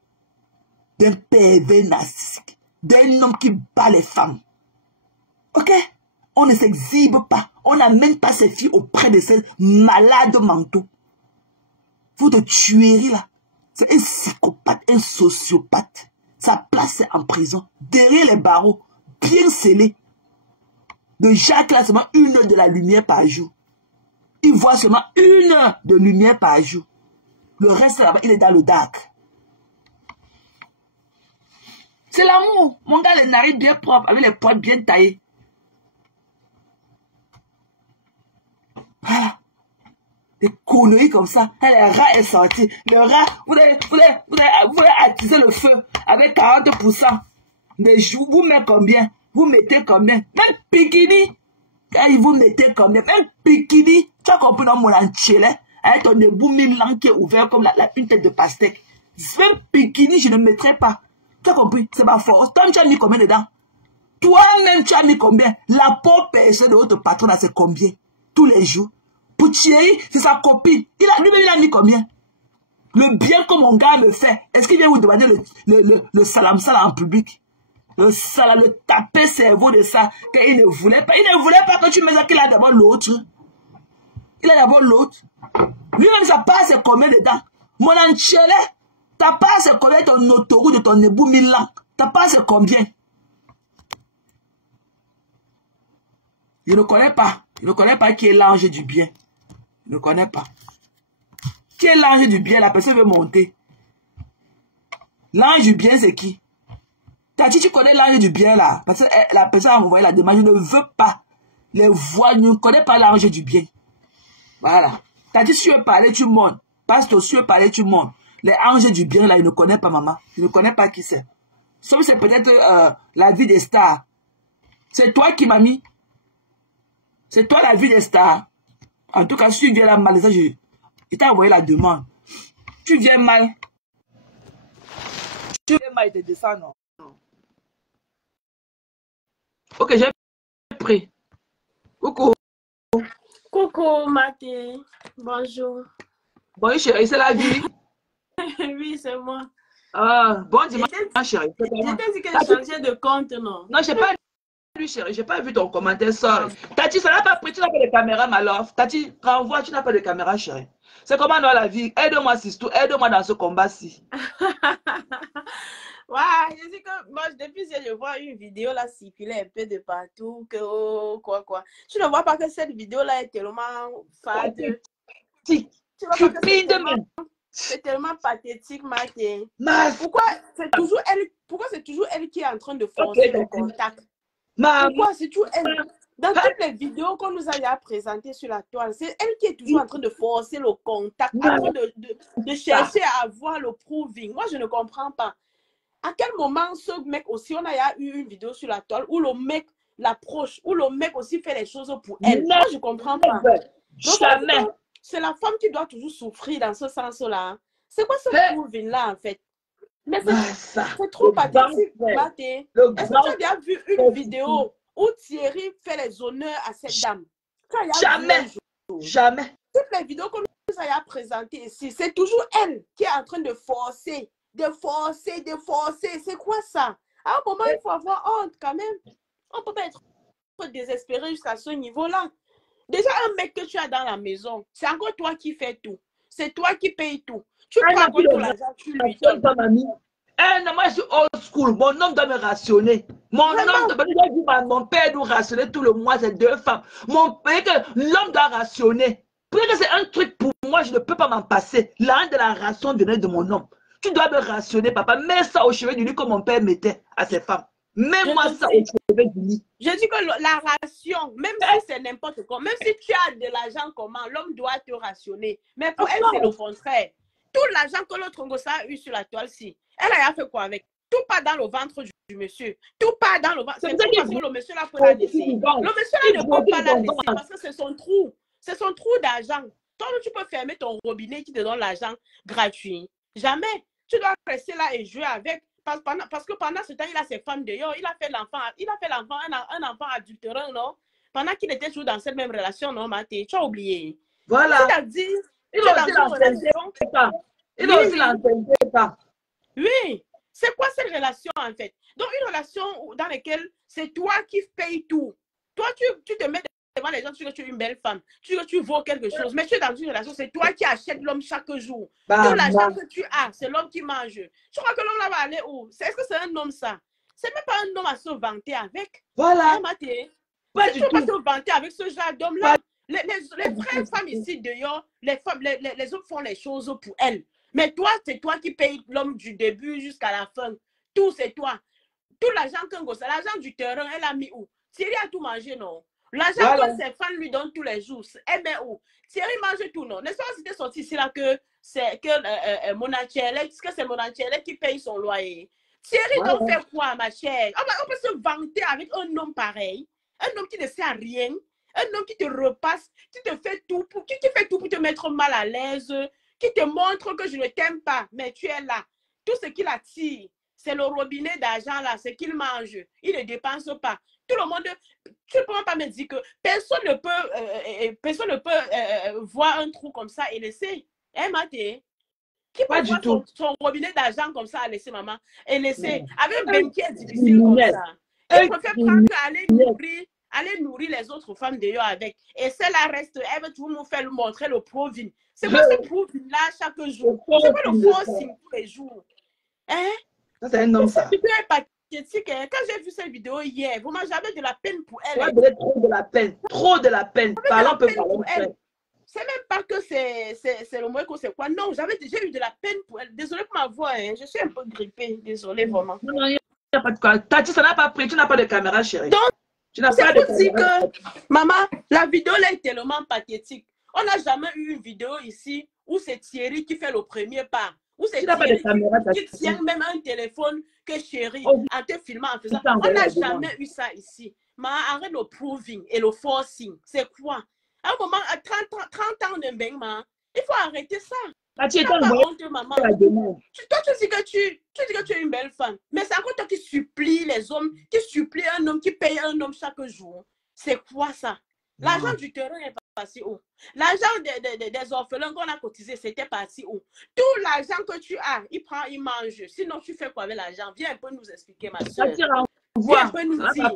d'un pervers narcissique, d'un homme qui bat les femmes. Ok? On ne s'exhibe pas. On n'amène pas ses filles auprès de ces malades mentaux. Votre tuerie là, c'est un psychopathe, un sociopathe. Sa place est en prison, derrière les barreaux, bien scellé. De Jacques là, seulement 1 heure de la lumière par jour. Il voit seulement 1 heure de lumière par jour. Le reste là-bas, il est dans le dark. C'est l'amour. Mon gars, les narines bien propres, avec les poils bien taillés. Voilà. Des conneries comme ça. Et le rat est sorti. Le rat, vous voulez attiser le feu avec 40%. Mais vous mettez combien? Vous mettez combien? Même Pikini. Vous mettez combien? Même Pikini. Tu as compris dans mon enchilé? Avec ton debout mi-langue qui est ouvert comme une tête de pastèque. Même Pikini, je ne mettrai pas. Tu as compris? C'est ma force. Toi, tu as mis combien dedans? Toi-même, tu as mis combien? La pauvre personne de votre patron, c'est combien? Tous les jours. Pour Thierry, c'est sa copine. Lui-même, il a mis combien? Le bien que mon gars me fait. Est-ce qu'il vient vous demander le salam en public? Le taper cerveau de ça. Qu'il ne voulait pas. Il ne voulait pas que tu me dises qu'il a d'abord l'autre. Il a d'abord l'autre. Lui-même, sa part, c'est combien dedans? Mon enchélé, ta part, c'est combien ton autoroute de ton ébout Milan? Ta part, c'est combien? Je ne connais pas. Je ne connais pas qui est l'ange du bien. Je ne connais pas. Qui est l'ange du bien? La personne veut monter. L'ange du bien, c'est qui? Tati, tu connais l'ange du bien là? Parce que la personne a envoyé la demande. Je ne veux pas les voir. Je ne connais pas l'ange du bien. Voilà. Tati, si tu veux parler, tu montes. Pasteur, si tu veux parler, tu montes. Les anges du bien là, je ne connais pas, maman. Je ne connais pas qui c'est. Sauf c'est peut-être la vie des stars. C'est toi qui m'as mis. C'est toi la vie des stars. En tout cas, si tu viens là mal, il t'a envoyé la demande. Tu viens mal. Tu viens mal, il te descend, non? Ok, j'ai pris. Coucou. Coucou, Maté. Bonjour. Bon, chérie, c'est la vie. Oui, c'est moi. Bon dimanche, chérie. Je t'ai dit que je changeais de compte, non? Non, je n'ai pas vu, chérie. Je n'ai pas vu ton commentaire, sorry. Tati, ça n'a pas pris. Tu n'as pas de caméra, ma love. Tati, renvoie, tu n'as pas de caméra, chérie. C'est comment dans la vie? Aide-moi, Sistou. Aide-moi dans ce combat-ci. Ouais, je dis que moi, depuis que je vois une vidéo là circuler un peu de partout, que quoi. Tu ne vois pas que cette vidéo là est tellement fade. Tu vois pas que c'est tellement pathétique, Maté. Pourquoi c'est toujours elle qui est en train de forcer le contact? Pourquoi c'est toujours elle? Dans toutes les vidéos qu'on nous a présentées sur la toile, c'est elle qui est toujours en train de forcer le contact, en train de chercher à avoir le proving. Moi, je ne comprends pas. À quel moment ce mec aussi, on a eu une vidéo sur la toile où le mec l'approche, où le mec aussi fait les choses pour elle. Moi, je ne comprends pas. Jamais. C'est la femme qui doit toujours souffrir dans ce sens-là. C'est quoi ce proving-là, en fait? Mais c'est trop pathétique, Maté. Est-ce que tu as déjà vu une vidéo où Thierry fait les honneurs à cette dame? Jamais. Jamais. Toutes les vidéos qu'on nous a présentées ici, c'est toujours elle qui est en train de forcer. C'est quoi ça? À un moment, il faut avoir honte quand même. On ne peut pas être désespéré jusqu'à ce niveau-là. Déjà, un mec que tu as dans la maison, c'est encore toi qui fais tout. C'est toi qui payes tout. Tu prends encore tout l'argent, tu lui donnes. Non, moi je suis old school. Mon homme doit me rationner. Mon père doit rationner tout le mois, c'est 2 femmes. L'homme doit rationner. Peut-être que c'est un truc pour moi, je ne peux pas m'en passer. L'argent de la ration venait de mon homme. Tu dois me rationner, papa. Mets ça au chevet du lit comme mon père mettait à ses femmes. Mets-moi ça au chevet du lit. Je dis que la ration, même si c'est n'importe quoi, même si tu as de l'argent comment, l'homme doit te rationner. Mais pour elle, c'est le contraire. Tout l'argent que l'autre gossa a eu sur la toile-ci, elle a fait quoi avec? Tout part dans le ventre du monsieur. Tout part dans le ventre. C'est parce que le monsieur là peut la laisser. Le monsieur là ne peut pas la laisser parce que c'est son trou. C'est son trou d'argent. Toi, tu peux fermer ton robinet qui te donne l'argent gratuit. Jamais. Tu dois rester là et jouer avec. parce que pendant ce temps, il a ses femmes dehors, il a fait l'enfant, un enfant adultérant, non? Pendant qu'il était toujours dans cette même relation, non, Maté? Tu as oublié. Voilà. C'est-à-dire, Il a aussi l'ancienneté. Il a aussi l'ancienneté. Oui. C'est quoi cette relation, en fait? Donc, une relation dans laquelle c'est toi qui payes tout. Toi, tu te mets devant les gens, tu es une belle femme, tu vaux quelque chose, mais tu es dans une relation, c'est toi qui achètes l'homme chaque jour. Tout l'argent que tu as, c'est l'homme qui mange. Tu crois que l'homme là va aller où? Est-ce que c'est un homme, ça? C'est même pas un homme à se vanter avec. Voilà. Pas du tout. Pas se vanter avec ce genre d'homme-là. Les vraies femmes ici, dehors, les hommes font les choses pour elles. Mais toi, c'est toi qui payes l'homme du début jusqu'à la fin. Tout, c'est toi. Tout l'argent Congo, c'est l'argent du terrain, elle a mis où? Thierry a tout mangé, non? L'argent que ses fans lui donnent tous les jours, elle met où? Thierry mange tout, non? N'est-ce pas si c'était sorti ici là que c'est Monachelle qui paye son loyer? Thierry doit faire quoi, ma chère? On peut se vanter avec un homme pareil, un homme qui ne sert à rien, un homme qui te repasse, qui fait tout pour te mettre mal à l'aise, qui te montre que je ne t'aime pas, mais tu es là. Tout ce qu'il attire, c'est le robinet d'argent là, c'est qu'il mange. Il ne dépense pas. Tout le monde, tu ne peux pas me dire que personne ne peut voir un trou comme ça et laisser. Hein, Maté? Qui peut voir son robinet d'argent comme ça à laisser, maman? Et laisser, avec un bain qui est difficile comme ça. Il préfère prendre aller nourrir les autres femmes dehors avec. Et celle-là reste, elle veut toujours nous faire montrer le Provin. C'est quoi ce Provin-là chaque jour? C'est pas le forcing tous les jours. Hein? Ça, c'est un homme, ça. Cette vidéo est pathétique. Hein? Quand j'ai vu cette vidéo hier, vraiment, j'avais de la peine pour elle. J'avais trop de la peine. Trop de la peine. Parlons peu pour elle. C'est même pas que c'est le moins que c'est quoi. Non, j'ai eu de la peine pour elle. Désolée pour ma voix. Hein? Je suis un peu grippée. Désolée, vraiment. Non, il n'y a pas de quoi. Tati, ça n'a pas pris. Tu n'as pas de caméra, chérie. Donc, tu n'as pas de caméra. Dire que, maman, la vidéo là est tellement pathétique. On n'a jamais eu une vidéo ici où c'est Thierry qui fait le premier pas. Où c'est Thierry qui tient même un téléphone que chérie en te filmant, en faisant. On n'a jamais eu ça ici. Mais arrête le proving et le forcing. C'est quoi? À un moment, à 30 ans de bain, il faut arrêter ça. Tu es pas honte, maman. Toi, tu dis que tu es une belle femme. Mais c'est encore toi qui supplie les hommes, qui supplie un homme, qui paye un homme chaque jour. C'est quoi ça? L'argent du terrain est passé où? L'argent des orphelins qu'on a cotisé, c'était parti où? Tout l'argent que tu as, il prend, il mange. Sinon, tu fais quoi avec l'argent? Viens un peu nous expliquer, ma soeur. Viens un peu nous dire.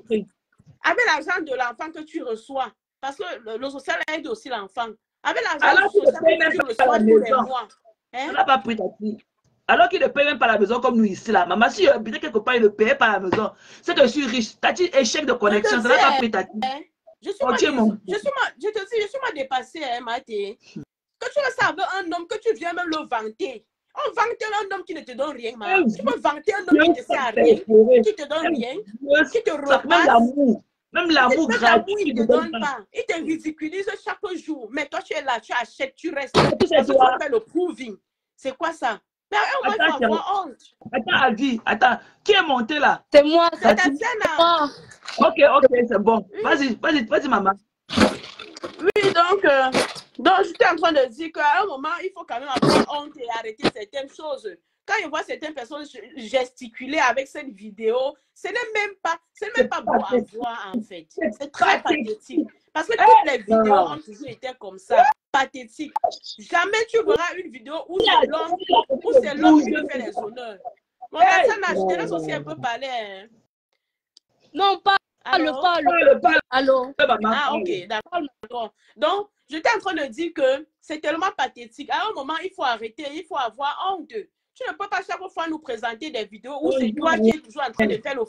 Avec l'argent de l'enfant que tu reçois, parce que le social aide aussi l'enfant. Avec l'argent du social que tu reçois tous les mois. Ça n'a pas pris Tati. Alors qu'il ne paye même pas la maison comme nous ici là. Maman, si habité quelque part, il ne payait pas la maison. C'est que je suis riche. Tati, échec de connexion. Ça n'a pas pris Tati. Je te dis, je suis mal dépassée, hein, Maté. Que tu restes avec un homme que tu viens même le vanter. On vante un homme qui ne te donne rien, man. Tu peux vanter un homme qui ne te sert à rien, qui te donne rien, qui te repasse. Même l'amour gratuit, il ne te donne pas. Il te ridiculise chaque jour. Mais toi, tu es là, tu achètes, tu restes. Parce que tu fais le proving. C'est quoi ça? Mais on va avoir honte. Attends, Alvi, attends. Qui est monté là? C'est moi. C'est ta scène. Ok, c'est bon. Vas-y, maman. Oui, donc j'étais en train de dire qu'à un moment, il faut quand même avoir honte et arrêter certaines choses. Quand je vois certaines personnes gesticuler avec cette vidéo, ce n'est même pas beau à voir, en fait. C'est très pathétique. Parce que toutes les vidéos ont toujours été comme ça. Pathétique. Jamais tu verras une vidéo où c'est l'homme qui lui fait les honneurs. Mon personne, je te laisse aussi un peu parler. Hein. Non, parle. Allô. Ah, ok, d'accord. Donc, j'étais en train de dire que c'est tellement pathétique. À un moment, il faut arrêter, il faut avoir honte. Tu ne peux pas chaque fois nous présenter des vidéos où c'est toi qui es toujours en train de faire le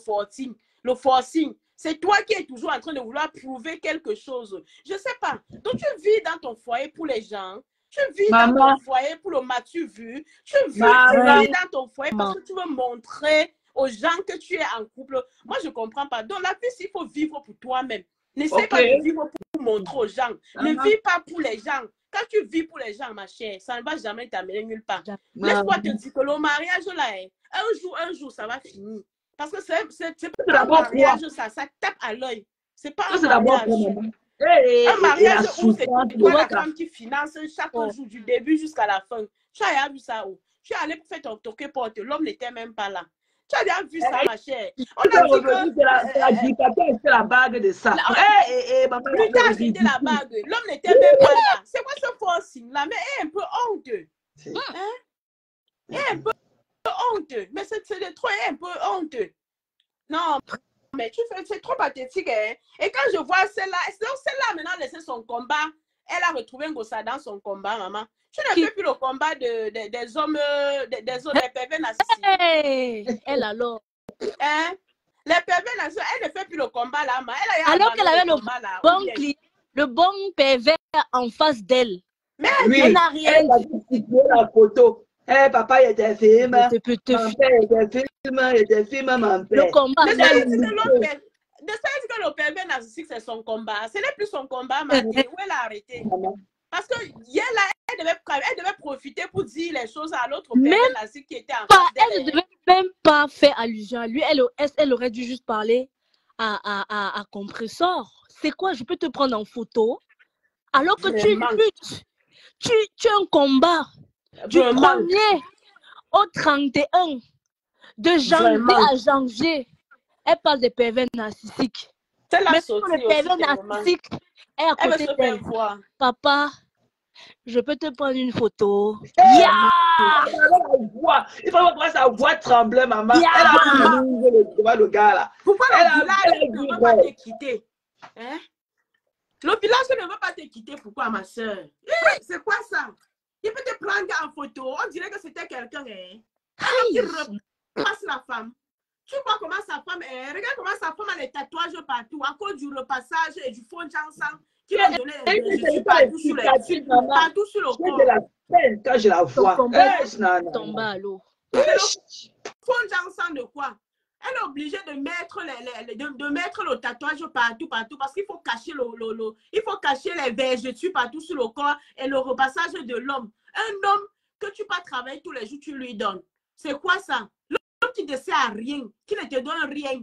forcing. C'est toi qui es toujours en train de vouloir prouver quelque chose. Je ne sais pas. Donc, tu vis dans ton foyer pour les gens. Tu vis dans ton foyer pour le m'as-tu vu. Tu vis dans ton foyer parce que tu veux montrer aux gens que tu es en couple. Moi, je ne comprends pas. Donc, la vie, il faut vivre pour toi-même. N'essaie pas de vivre pour montrer aux gens. Ne vis pas pour les gens. Quand tu vis pour les gens, ma chère, ça ne va jamais t'amener nulle part. Laisse-moi te dire que le mariage, là, un jour, ça va finir. Parce que c'est pas un mariage, ça tape à l'œil. C'est pas un mariage. Un mariage où c'est toi la femme qui finance chaque jour, du début jusqu'à la fin. Tu as vu ça où? Tu es allé pour faire ton toqué porte, l'homme n'était même pas là. Tu as déjà vu ça, ma chère. On Tu a peux dit revenir, c'est la bague de ça. Maman, lui t'a acheté la bague. L'homme n'était même pas là. C'est quoi ce forcing là? Mais elle est un peu honteux. Hein? Elle est un peu honteux. Mais c'est de trop, elle est un peu honteux. Non, mais tu fais, c'est trop pathétique. Hein? Et quand je vois celle-là, celle-là maintenant laissé son combat. Elle a retrouvé Ngossa dans son combat, maman. Tu ne fais plus le combat des hommes, des pervers narcissiques. Hey, elle alors. Hein? Les pervers narcissiques, elle ne fait plus le combat là. Alors qu'elle avait le bon pervers en face d'elle. Mais elle n'a rien dit. La photo. Hey, papa, il était film. Mon père était film, mon père. Le combat. De ça, que le pervers narcissique, c'est son combat. Ce n'est plus son combat, Marie. Où elle a arrêté? Parce que hier, là, elle devait profiter pour dire les choses à l'autre pervers narcissique qui était en face d'elle. Elle ne devait même pas faire allusion à lui. Elle aurait dû juste parler à Compressor. C'est quoi? Je peux te prendre en photo? Alors que tu luttes. Tu as un combat. Du 1er au 31 de janvier à janvier. Elle parle des pervers narcissiques. Mais pour le pervers narcissique est à côté d'elle. Papa, je peux te prendre une photo. Il faut voir sa voix trembler, maman. Elle a le gars là. Pourquoi le village ne veut pas te quitter? Hein? Le village ne veut pas te quitter. Pourquoi, ma soeur? C'est quoi ça? Il peut te prendre en photo. On dirait que c'était quelqu'un. Il repasse la femme. Tu vois comment sa femme est. Regarde comment sa femme a les tatouages partout à cause du repassage et du fond d'ensemble qui va donner les partout sur le corps. J'ai de la peine quand je la vois. Tombe à l'eau. Fond d'ensemble de quoi? Elle est obligée de mettre le tatouage partout parce qu'il faut cacher il faut cacher les vergetures partout sur le corps et le repassage de l'homme. Un homme que tu vas travailler tous les jours, tu lui donnes. C'est quoi ça? L'homme qui ne sert à rien, qui ne te donne rien.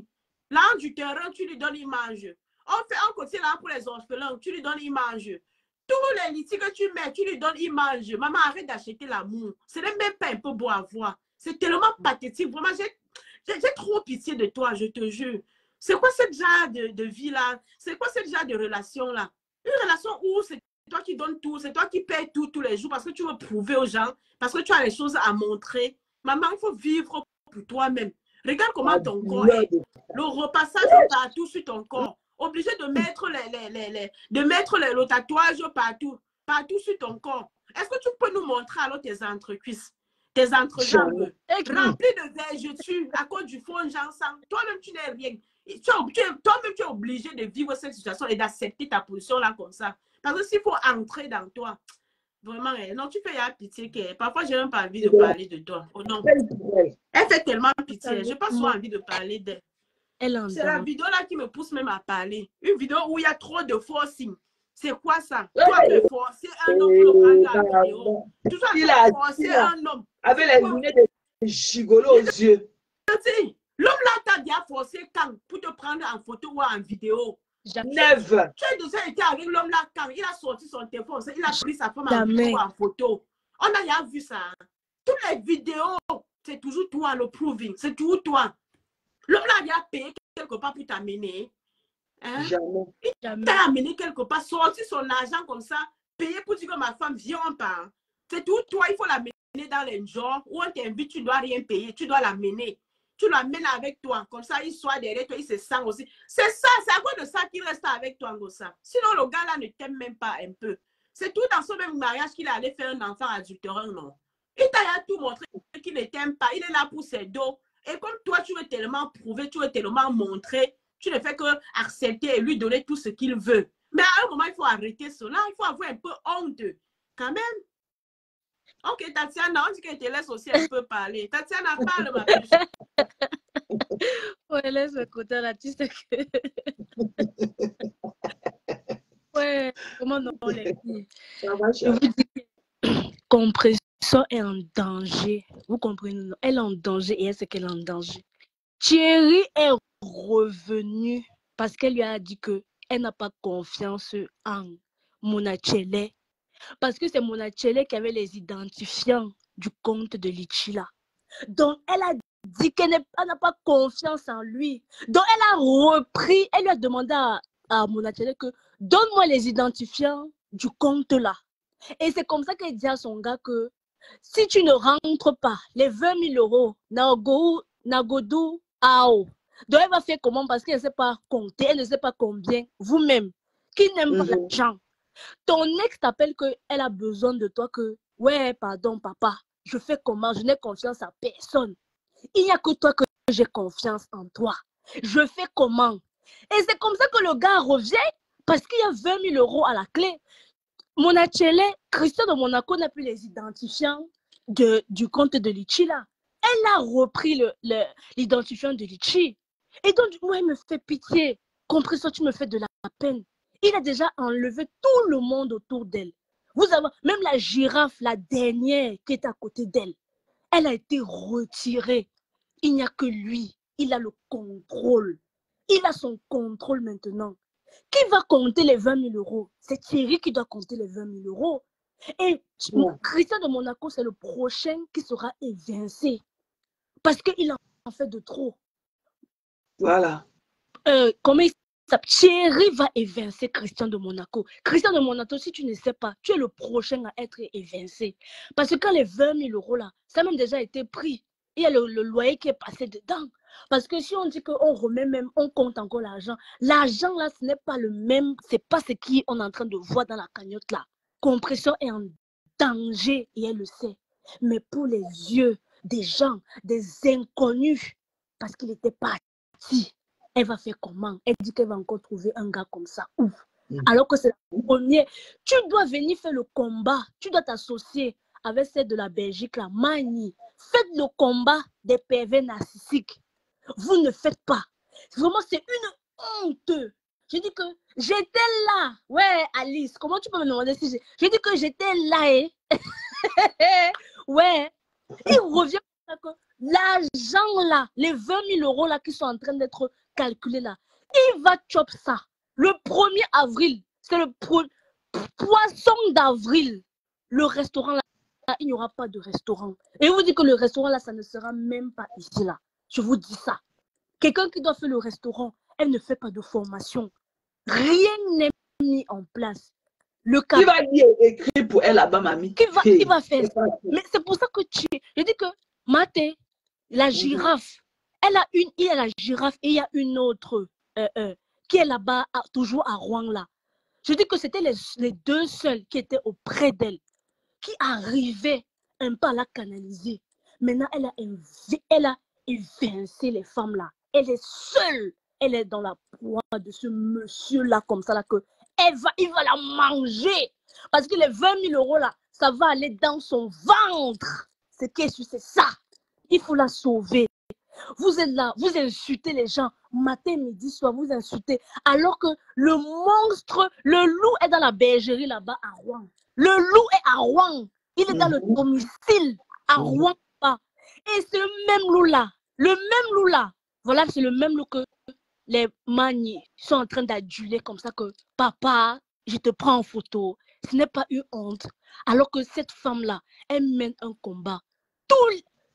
Là, du terrain, tu lui donnes, il mange. On fait un côté là pour les orphelins, tu lui donnes, il mange. Tous les litiges que tu mets, tu lui donnes, il mange. Maman, arrête d'acheter l'amour. Ce n'est même pas un peu beau à voir. C'est tellement pathétique. Vraiment, j'ai trop pitié de toi, je te jure. C'est quoi ce genre de vie-là? C'est quoi ce genre de relation-là? Une relation où c'est toi qui donnes tout, c'est toi qui payes tout tous les jours parce que tu veux prouver aux gens, parce que tu as les choses à montrer. Maman, il faut vivre pour toi-même. Regarde comment ton corps est. Le repassage partout sur ton corps. Obligé de mettre le tatouage partout sur ton corps. Est-ce que tu peux nous montrer alors tes entrecuisses? Tes entrejambes remplis de vergetures à cause du fond d'ensemble. Toi-même, tu n'es rien. Toi-même, tu es obligé de vivre cette situation et d'accepter ta position là comme ça. Parce que s'il faut entrer dans toi, vraiment, non, tu fais pitié. Parfois, je n'ai même pas envie de parler de toi. Oh non. Elle fait tellement pitié. Je n'ai pas souvent envie de parler d'elle. C'est la vidéo là qui me pousse même à parler. Une vidéo où il y a trop de forcing. C'est quoi ça? Toi, tu as forcé un homme pour le prendre la vidéo. Tu as forcé un homme. Avec les lunettes de gigolo aux yeux. L'homme là t'a déjà forcé quand pour te prendre en photo ou en vidéo? Never. Tu as déjà été avec l'homme là quand il a sorti son téléphone, il a pris sa femme en vidéo ou en photo. On a déjà vu ça. Toutes les vidéos, c'est toujours toi le proving. C'est toujours toi. L'homme là, il a payé quelque part pour t'amener. Hein? Jamais. Il t'a amené quelque part, sorti son argent comme ça, payé pour dire que ma femme vient en part. C'est tout toi, il faut l'amener dans les genres où on t'invite, tu ne dois rien payer, tu dois l'amener. Tu l'amènes avec toi, comme ça, il soit derrière toi, il se sent aussi. C'est ça, c'est à cause de ça qu'il reste avec toi, Ngossa. Sinon, le gars là ne t'aime même pas un peu. C'est tout dans son même mariage qu'il allait faire un enfant adultérant, non? Il t'a tout montré qu'il ne t'aime pas, il est là pour ses dos. Et comme toi, tu veux tellement prouver, tu veux tellement montrer, tu ne fais que accepter et lui donner tout ce qu'il veut. Mais à un moment, il faut arrêter cela. Il faut avoir un peu honte, quand même. Ok, Tatiana, on dit qu'elle te laisse aussi un peu parler. Tatiana, parle, ma puce. Ouais, laisse le côté là, tu sais que... Ouais, comment non, les filles? Je vous dis, Compressor est en danger. Vous comprenez? Elle est en danger et elle sait qu'elle est en danger. Thierry est revenue parce qu'elle lui a dit qu'elle n'a pas confiance en Monachele. Parce que c'est Monachele qui avait les identifiants du compte de Lichila. Donc, elle a dit qu'elle n'a pas confiance en lui. Donc, elle a repris, elle lui a demandé à Monachele que donne-moi les identifiants du compte là. Et c'est comme ça qu'elle dit à son gars que si tu ne rentres pas les 20 000 euros, Nagodou, Ao. Donc, elle va faire comment? Parce qu'elle ne sait pas compter, elle ne sait pas combien. Vous-même, qui n'aime pas l'argent, ton ex t'appelle qu'elle a besoin de toi, que ouais, pardon, papa, je fais comment? Je n'ai confiance à personne. Il n'y a que toi que j'ai confiance en toi. Je fais comment? Et c'est comme ça que le gars revient parce qu'il y a 20 000 euros à la clé. Monachele, Christian de Monaco n'a plus les identifiants du compte de Litchi là. Elle a repris l'identifiant de Litchi. Et donc, moi, elle me fait pitié. Compris ça, tu me fais de la peine. Il a déjà enlevé tout le monde autour d'elle. Vous avez même la girafe, la dernière qui est à côté d'elle. Elle a été retirée. Il n'y a que lui. Il a le contrôle. Il a son contrôle maintenant. Qui va compter les 20 000 euros? C'est Thierry qui doit compter les 20 000 euros. Et Christian de Monaco, c'est le prochain qui sera évincé. Parce qu'il en fait de trop. Voilà. Comment il s'appelle? Thierry va évincer Christian de Monaco. Christian de Monaco, si tu ne sais pas, tu es le prochain à être évincé. Parce que quand les 20 000 euros là, ça a même déjà été pris. Il y a le loyer qui est passé dedans. Parce que si on dit qu'on remet même, on compte encore l'argent, l'argent là, ce n'est pas le même, c'est pas ce qu'on est en train de voir dans la cagnotte là. Compression est en danger et elle le sait. Mais pour les yeux des gens, des inconnus, parce qu'il était parti, elle va faire comment? Elle dit qu'elle va encore trouver un gars comme ça. Ouf. Alors que c'est la première. Tu dois venir faire le combat. Tu dois t'associer avec celle de la Belgique, la Mani. Faites le combat des pervers narcissiques. Vous ne faites pas. Vraiment, c'est une honte. J'ai dit que j'étais là. Ouais, Alice, comment tu peux me demander si j'ai dit que j'étais là. Ouais. Il revient que l'argent là, les 20 000 euros là qui sont en train d'être calculés là, il va chop ça. Le 1er avril, c'est le poisson d'avril. Le restaurant là, il n'y aura pas de restaurant. Et vous dites que le restaurant là, ça ne sera même pas ici là. Je vous dis ça. Quelqu'un qui doit faire le restaurant, elle ne fait pas de formation. Rien n'est mis en place. Qui va dire écrit pour elle là-bas, mamie? Qui va faire ça? Mais c'est pour ça que je dis que Maté, la girafe, il y a la girafe et il y a une autre qui est là-bas, toujours à Rouen là. Je dis que c'était les deux seuls qui étaient auprès d'elle, qui arrivaient un peu à la canaliser. Maintenant, elle a évincé les femmes là. Elle est seule. Elle est dans la proie de ce monsieur-là, comme ça, là, que il va la manger. Parce que les 20 000 euros là, ça va aller dans son ventre. C'est ça. Il faut la sauver. Vous êtes là, vous insultez les gens. Matin, midi, soir, vous insultez. Alors que le monstre, le loup est dans la bergerie là-bas à Rouen. Le loup est à Rouen. Il est dans le domicile à Rouen. Et c'est le même loup là, voilà, c'est le même loup que les manies sont en train d'aduler comme ça que papa, je te prends en photo. Ce n'est pas une honte. Alors que cette femme-là, elle mène un combat.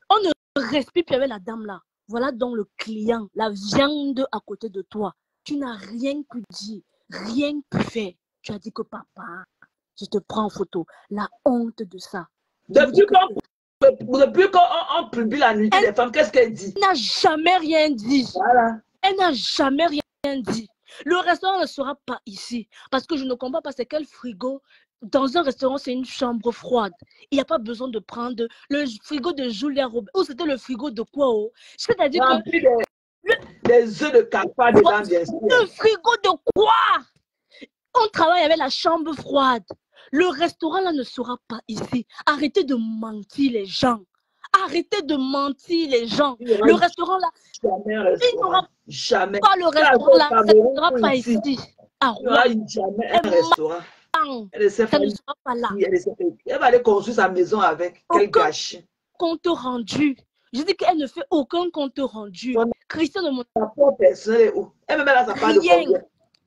On ne respire plus avec la dame là. Voilà donc le client, la viande à côté de toi. Tu n'as rien pu dire, rien pu faire. Tu as dit que papa, je te prends en photo. La honte de ça. Depuis qu'on publie la nuit des femmes, qu'est-ce qu'elle dit? Elle n'a jamais rien dit. Voilà. Elle n'a jamais rien dit. Le restaurant ne sera pas ici. Parce que je ne comprends pas c'est quel frigo. Dans un restaurant, c'est une chambre froide. Il n'y a pas besoin de prendre le frigo de Julia Robert. Ou c'était le frigo de quoi? C'est-à-dire que... Des œufs de cafard dedans, bien sûr. Le frigo de quoi? On travaille avec la chambre froide. Le restaurant là ne sera pas ici. Arrêtez de mentir les gens. Arrêtez de mentir les gens. Le restaurant là, il n'aura jamais pas le restaurant là, ça ne sera pas ici. À Rouen. Il n'y aura jamais un restaurant. Ça ne sera pas là. Elle va aller construire sa maison avec. Quel gâchis. Compte rendu. Je dis qu'elle ne fait aucun compte rendu. Christian de Monaco. Personnel est où? Elle me met là sa part de combien?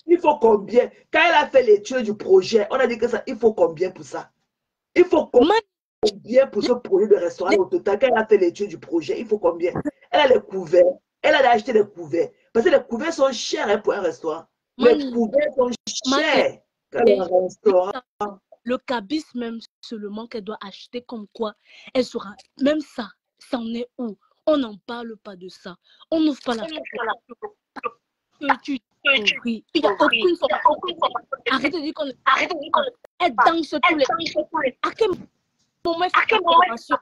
Il faut combien? Quand elle a fait l'étude du projet, on a dit que ça, il faut combien pour ça? Il faut combien? combien pour ce projet de restaurant au total quand elle a fait l'étude du projet? Il faut combien? Elle a les couverts. Elle a acheté les couverts. Parce que les couverts sont chers hein, pour un restaurant. Les couverts sont chers. Un restaurant. Le cabis même seulement qu'elle doit acheter comme quoi elle sera. Même ça, ça en est où? On n'en parle pas de ça. On n'ouvre pas la oui. Il n'y a aucune formation. Arrêtez de dire qu'on elle danse tous les. À quel moment elle fait formation?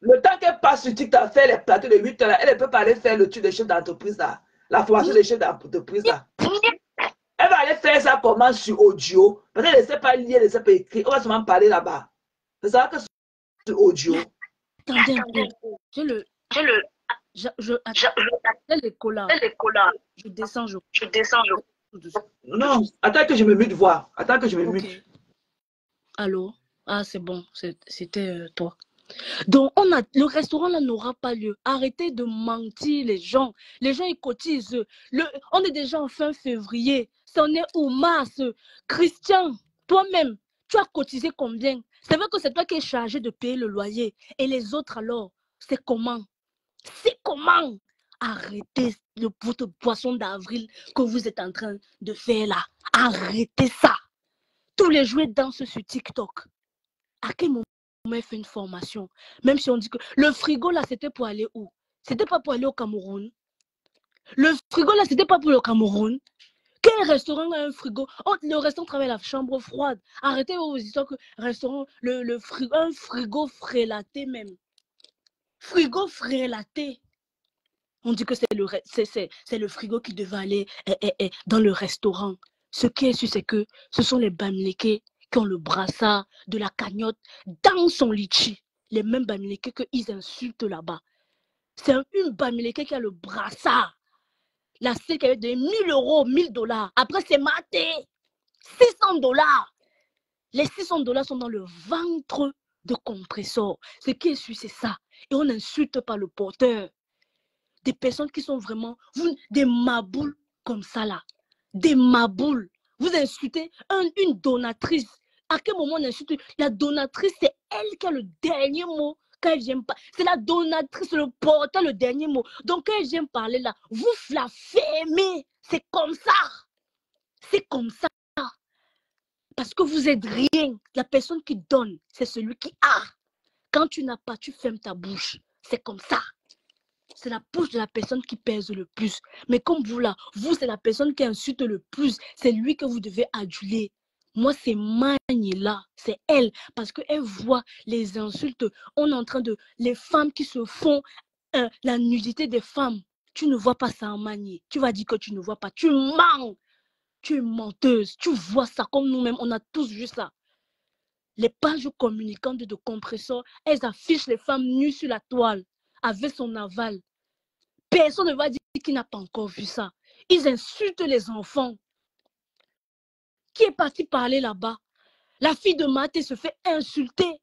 Le temps qu'elle passe sur TikTok à faire les plateaux de 8 heures, elle ne peut pas aller faire le truc des chefs d'entreprise là. La formation des chefs d'entreprise là. Elle va aller faire ça comment sur audio. Parce qu'elle ne sait pas lire, elle ne sait pas écrire. On va seulement parler là-bas. C'est ça que sur audio. Attendez un peu. J'ai les collants. Je descends. Non, attends que je me mute voir. Attends que je me mute. Allô? Ah, c'est bon. C'était toi. Donc, le restaurant là n'aura pas lieu. Arrêtez de mentir les gens. Les gens, ils cotisent. On est déjà en fin février. Ça en est au mars. Christian, toi-même, tu as cotisé combien? C'est vrai que c'est toi qui es chargé de payer le loyer. Et les autres alors, c'est comment? C'est comment? Arrêtez votre poisson d'avril que vous êtes en train de faire là. Arrêtez ça. Tous les jouets dansent sur TikTok. À quel moment on fait une formation? Même si on dit que le frigo là, c'était pour aller où? C'était pas pour aller au Cameroun. Le frigo là, c'était pas pour le Cameroun. Quel restaurant a un frigo? Oh, le restaurant travaille la chambre froide. Arrêtez vos histoires que restaurant, un frigo frélaté même. Frigo frélaté. On dit que c'est le frigo qui devait aller dans le restaurant. Ce qui est sûr, c'est que ce sont les Bamileke qui ont le brassard de la cagnotte dans son litchi. Les mêmes Bamileke qu'ils insultent là-bas. C'est une Bamileke qui a le brassard. La celle qui avait donné 1000 €, 1000 $. Après, c'est maté. 600 $. Les 600 $ sont dans le ventre de compresseur. Ce qui est sûr, c'est ça. Et on n'insulte pas le porteur. Des personnes qui sont vraiment des maboules comme ça là. Des maboules. Vous insultez une donatrice. À quel moment on insulte? La donatrice, c'est elle qui a le dernier mot quand elle vient pas. C'est la donatrice, le porteur, le dernier mot. Donc quand elle vient parler là, vous la fermez. C'est comme ça. C'est comme ça. Parce que vous êtes rien. La personne qui donne, c'est celui qui a. Quand tu n'as pas, tu fermes ta bouche. C'est comme ça. C'est la bouche de la personne qui pèse le plus. Mais comme vous là, vous c'est la personne qui insulte le plus. C'est lui que vous devez aduler. Moi c'est Magne là, c'est elle. Parce qu'elle voit les insultes. On est en train de... Les femmes qui se font la nudité des femmes. Tu ne vois pas ça en Magne. Tu vas dire que tu ne vois pas. Tu mens. Tu es menteuse. Tu vois ça comme nous-mêmes. On a tous vu ça. Les pages communicantes de compresseurs, elles affichent les femmes nues sur la toile avec son aval. Personne ne va dire qu'il n'a pas encore vu ça. Ils insultent les enfants. Qui est parti parler là-bas? La fille de Maté se fait insulter.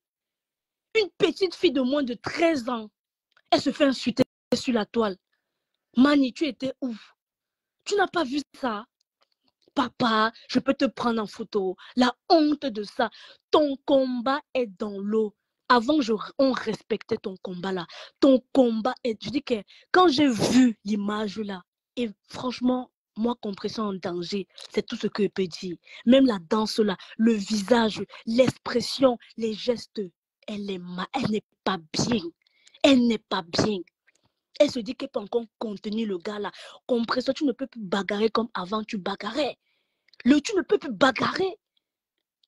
Une petite fille de moins de 13 ans. Elle se fait insulter sur la toile. Mani, tu étais où? Tu n'as pas vu ça? Papa, je peux te prendre en photo. La honte de ça. Ton combat est dans l'eau. Avant, on respectait ton combat là. Ton combat est... Je dis que quand j'ai vu l'image là, et franchement, moi, compression en danger, c'est tout ce que je peux dire. Même la danse là, le visage, l'expression, les gestes, elle n'est pas bien. Elle n'est pas bien. Elle se dit qu'elle peut encore contenir le gars là. Compression, tu ne peux plus bagarrer comme avant tu bagarrais. Tu ne peux plus bagarrer.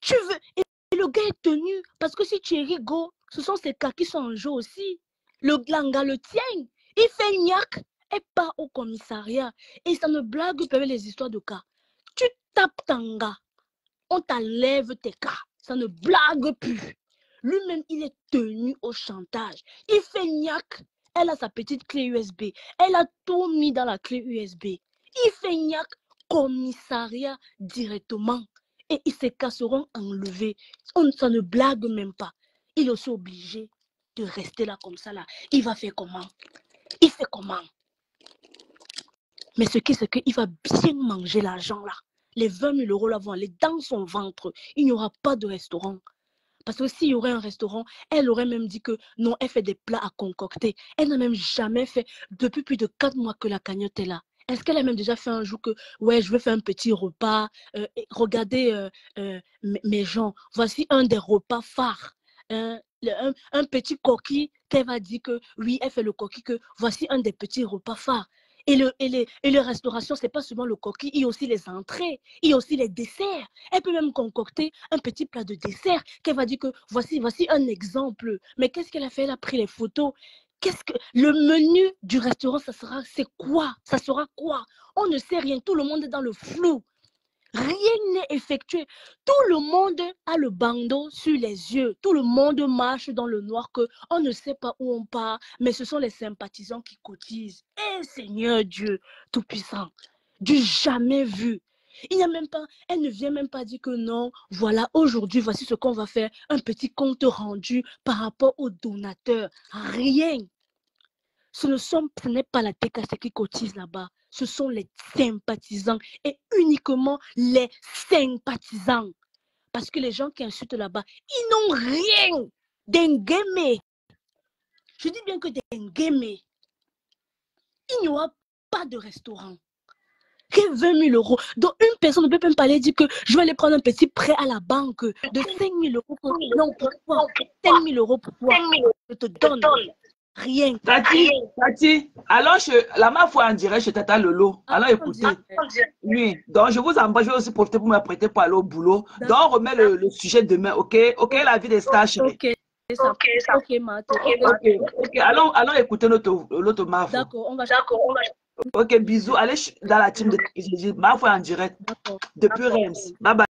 Tu veux... Et le gars est tenu. Parce que si tu es rigolo, ce sont ces cas qui sont en jeu aussi. Le glanga le tient. Il fait niaque et part au commissariat. Et ça ne blague pas avec les histoires de cas. Tu tapes Tanga. On t'enlève tes cas. Ça ne blague plus. Lui-même, il est tenu au chantage. Il fait niaque. Elle a sa petite clé USB. Elle a tout mis dans la clé USB. Il fait niaque. Commissariat directement. Et ces cas seront enlevés. Ça ne blague même pas. Il est aussi obligé de rester là comme ça là. Il va faire comment? Il fait comment? Mais ce qui c'est qu'il va bien manger l'argent là. Les 20 000 € là vont aller dans son ventre. Il n'y aura pas de restaurant. Parce que s'il y aurait un restaurant, elle aurait même dit que non, elle fait des plats à concocter. Elle n'a même jamais fait, depuis plus de 4 mois que la cagnotte est là. Est-ce qu'elle a même déjà fait un jour que, ouais, je vais faire un petit repas, regardez mes gens, voici un des repas phares. Un petit coquille qu'elle va dire que, oui, elle fait le coquille, que voici un des petits repas phares. Et les restaurations, ce n'est pas seulement le coquille, il y a aussi les entrées, il y a aussi les desserts. Elle peut même concocter un petit plat de dessert qu'elle va dire que voici un exemple. Mais qu'est-ce qu'elle a fait? Elle a pris les photos. Qu'est-ce que le menu du restaurant, c'est quoi? Ça sera quoi? On ne sait rien, tout le monde est dans le flou. Rien n'est effectué. Tout le monde a le bandeau sur les yeux. Tout le monde marche dans le noir que on ne sait pas où on part, mais ce sont les sympathisants qui cotisent. Eh Seigneur Dieu Tout-Puissant, du jamais vu. Elle ne vient même pas dire que non, voilà, aujourd'hui, voici ce qu'on va faire, un petit compte rendu par rapport aux donateurs. Rien. Ce n'est pas la TKC qui cotise là-bas. Ce sont les sympathisants et uniquement les sympathisants. Parce que les gens qui insultent là-bas, ils n'ont rien d'engagé. Je dis bien que d'engagé. Il n'y aura pas de restaurant. Que 20 000 euros. Donc une personne ne peut même pas aller dire que je vais aller prendre un petit prêt à la banque de 5 000 euros. Non, pourquoi 5 000 euros pour toi? Je te donne. Rien. Tati, alors la ma foi en direct chez Tata Lolo. Alors écoutez, oui, donc je vous embrasse, je vais aussi profiter pour m'apprêter pour aller au boulot. Donc on remet le sujet demain, ok? Ok, la vie des stars, chérie. Ok, Mato. Ok, allons écouter l'autre ma foi. D'accord, on va. Ok, bisous. Allez dans la team de ma foi en direct. Depuis Reims. Bye bye.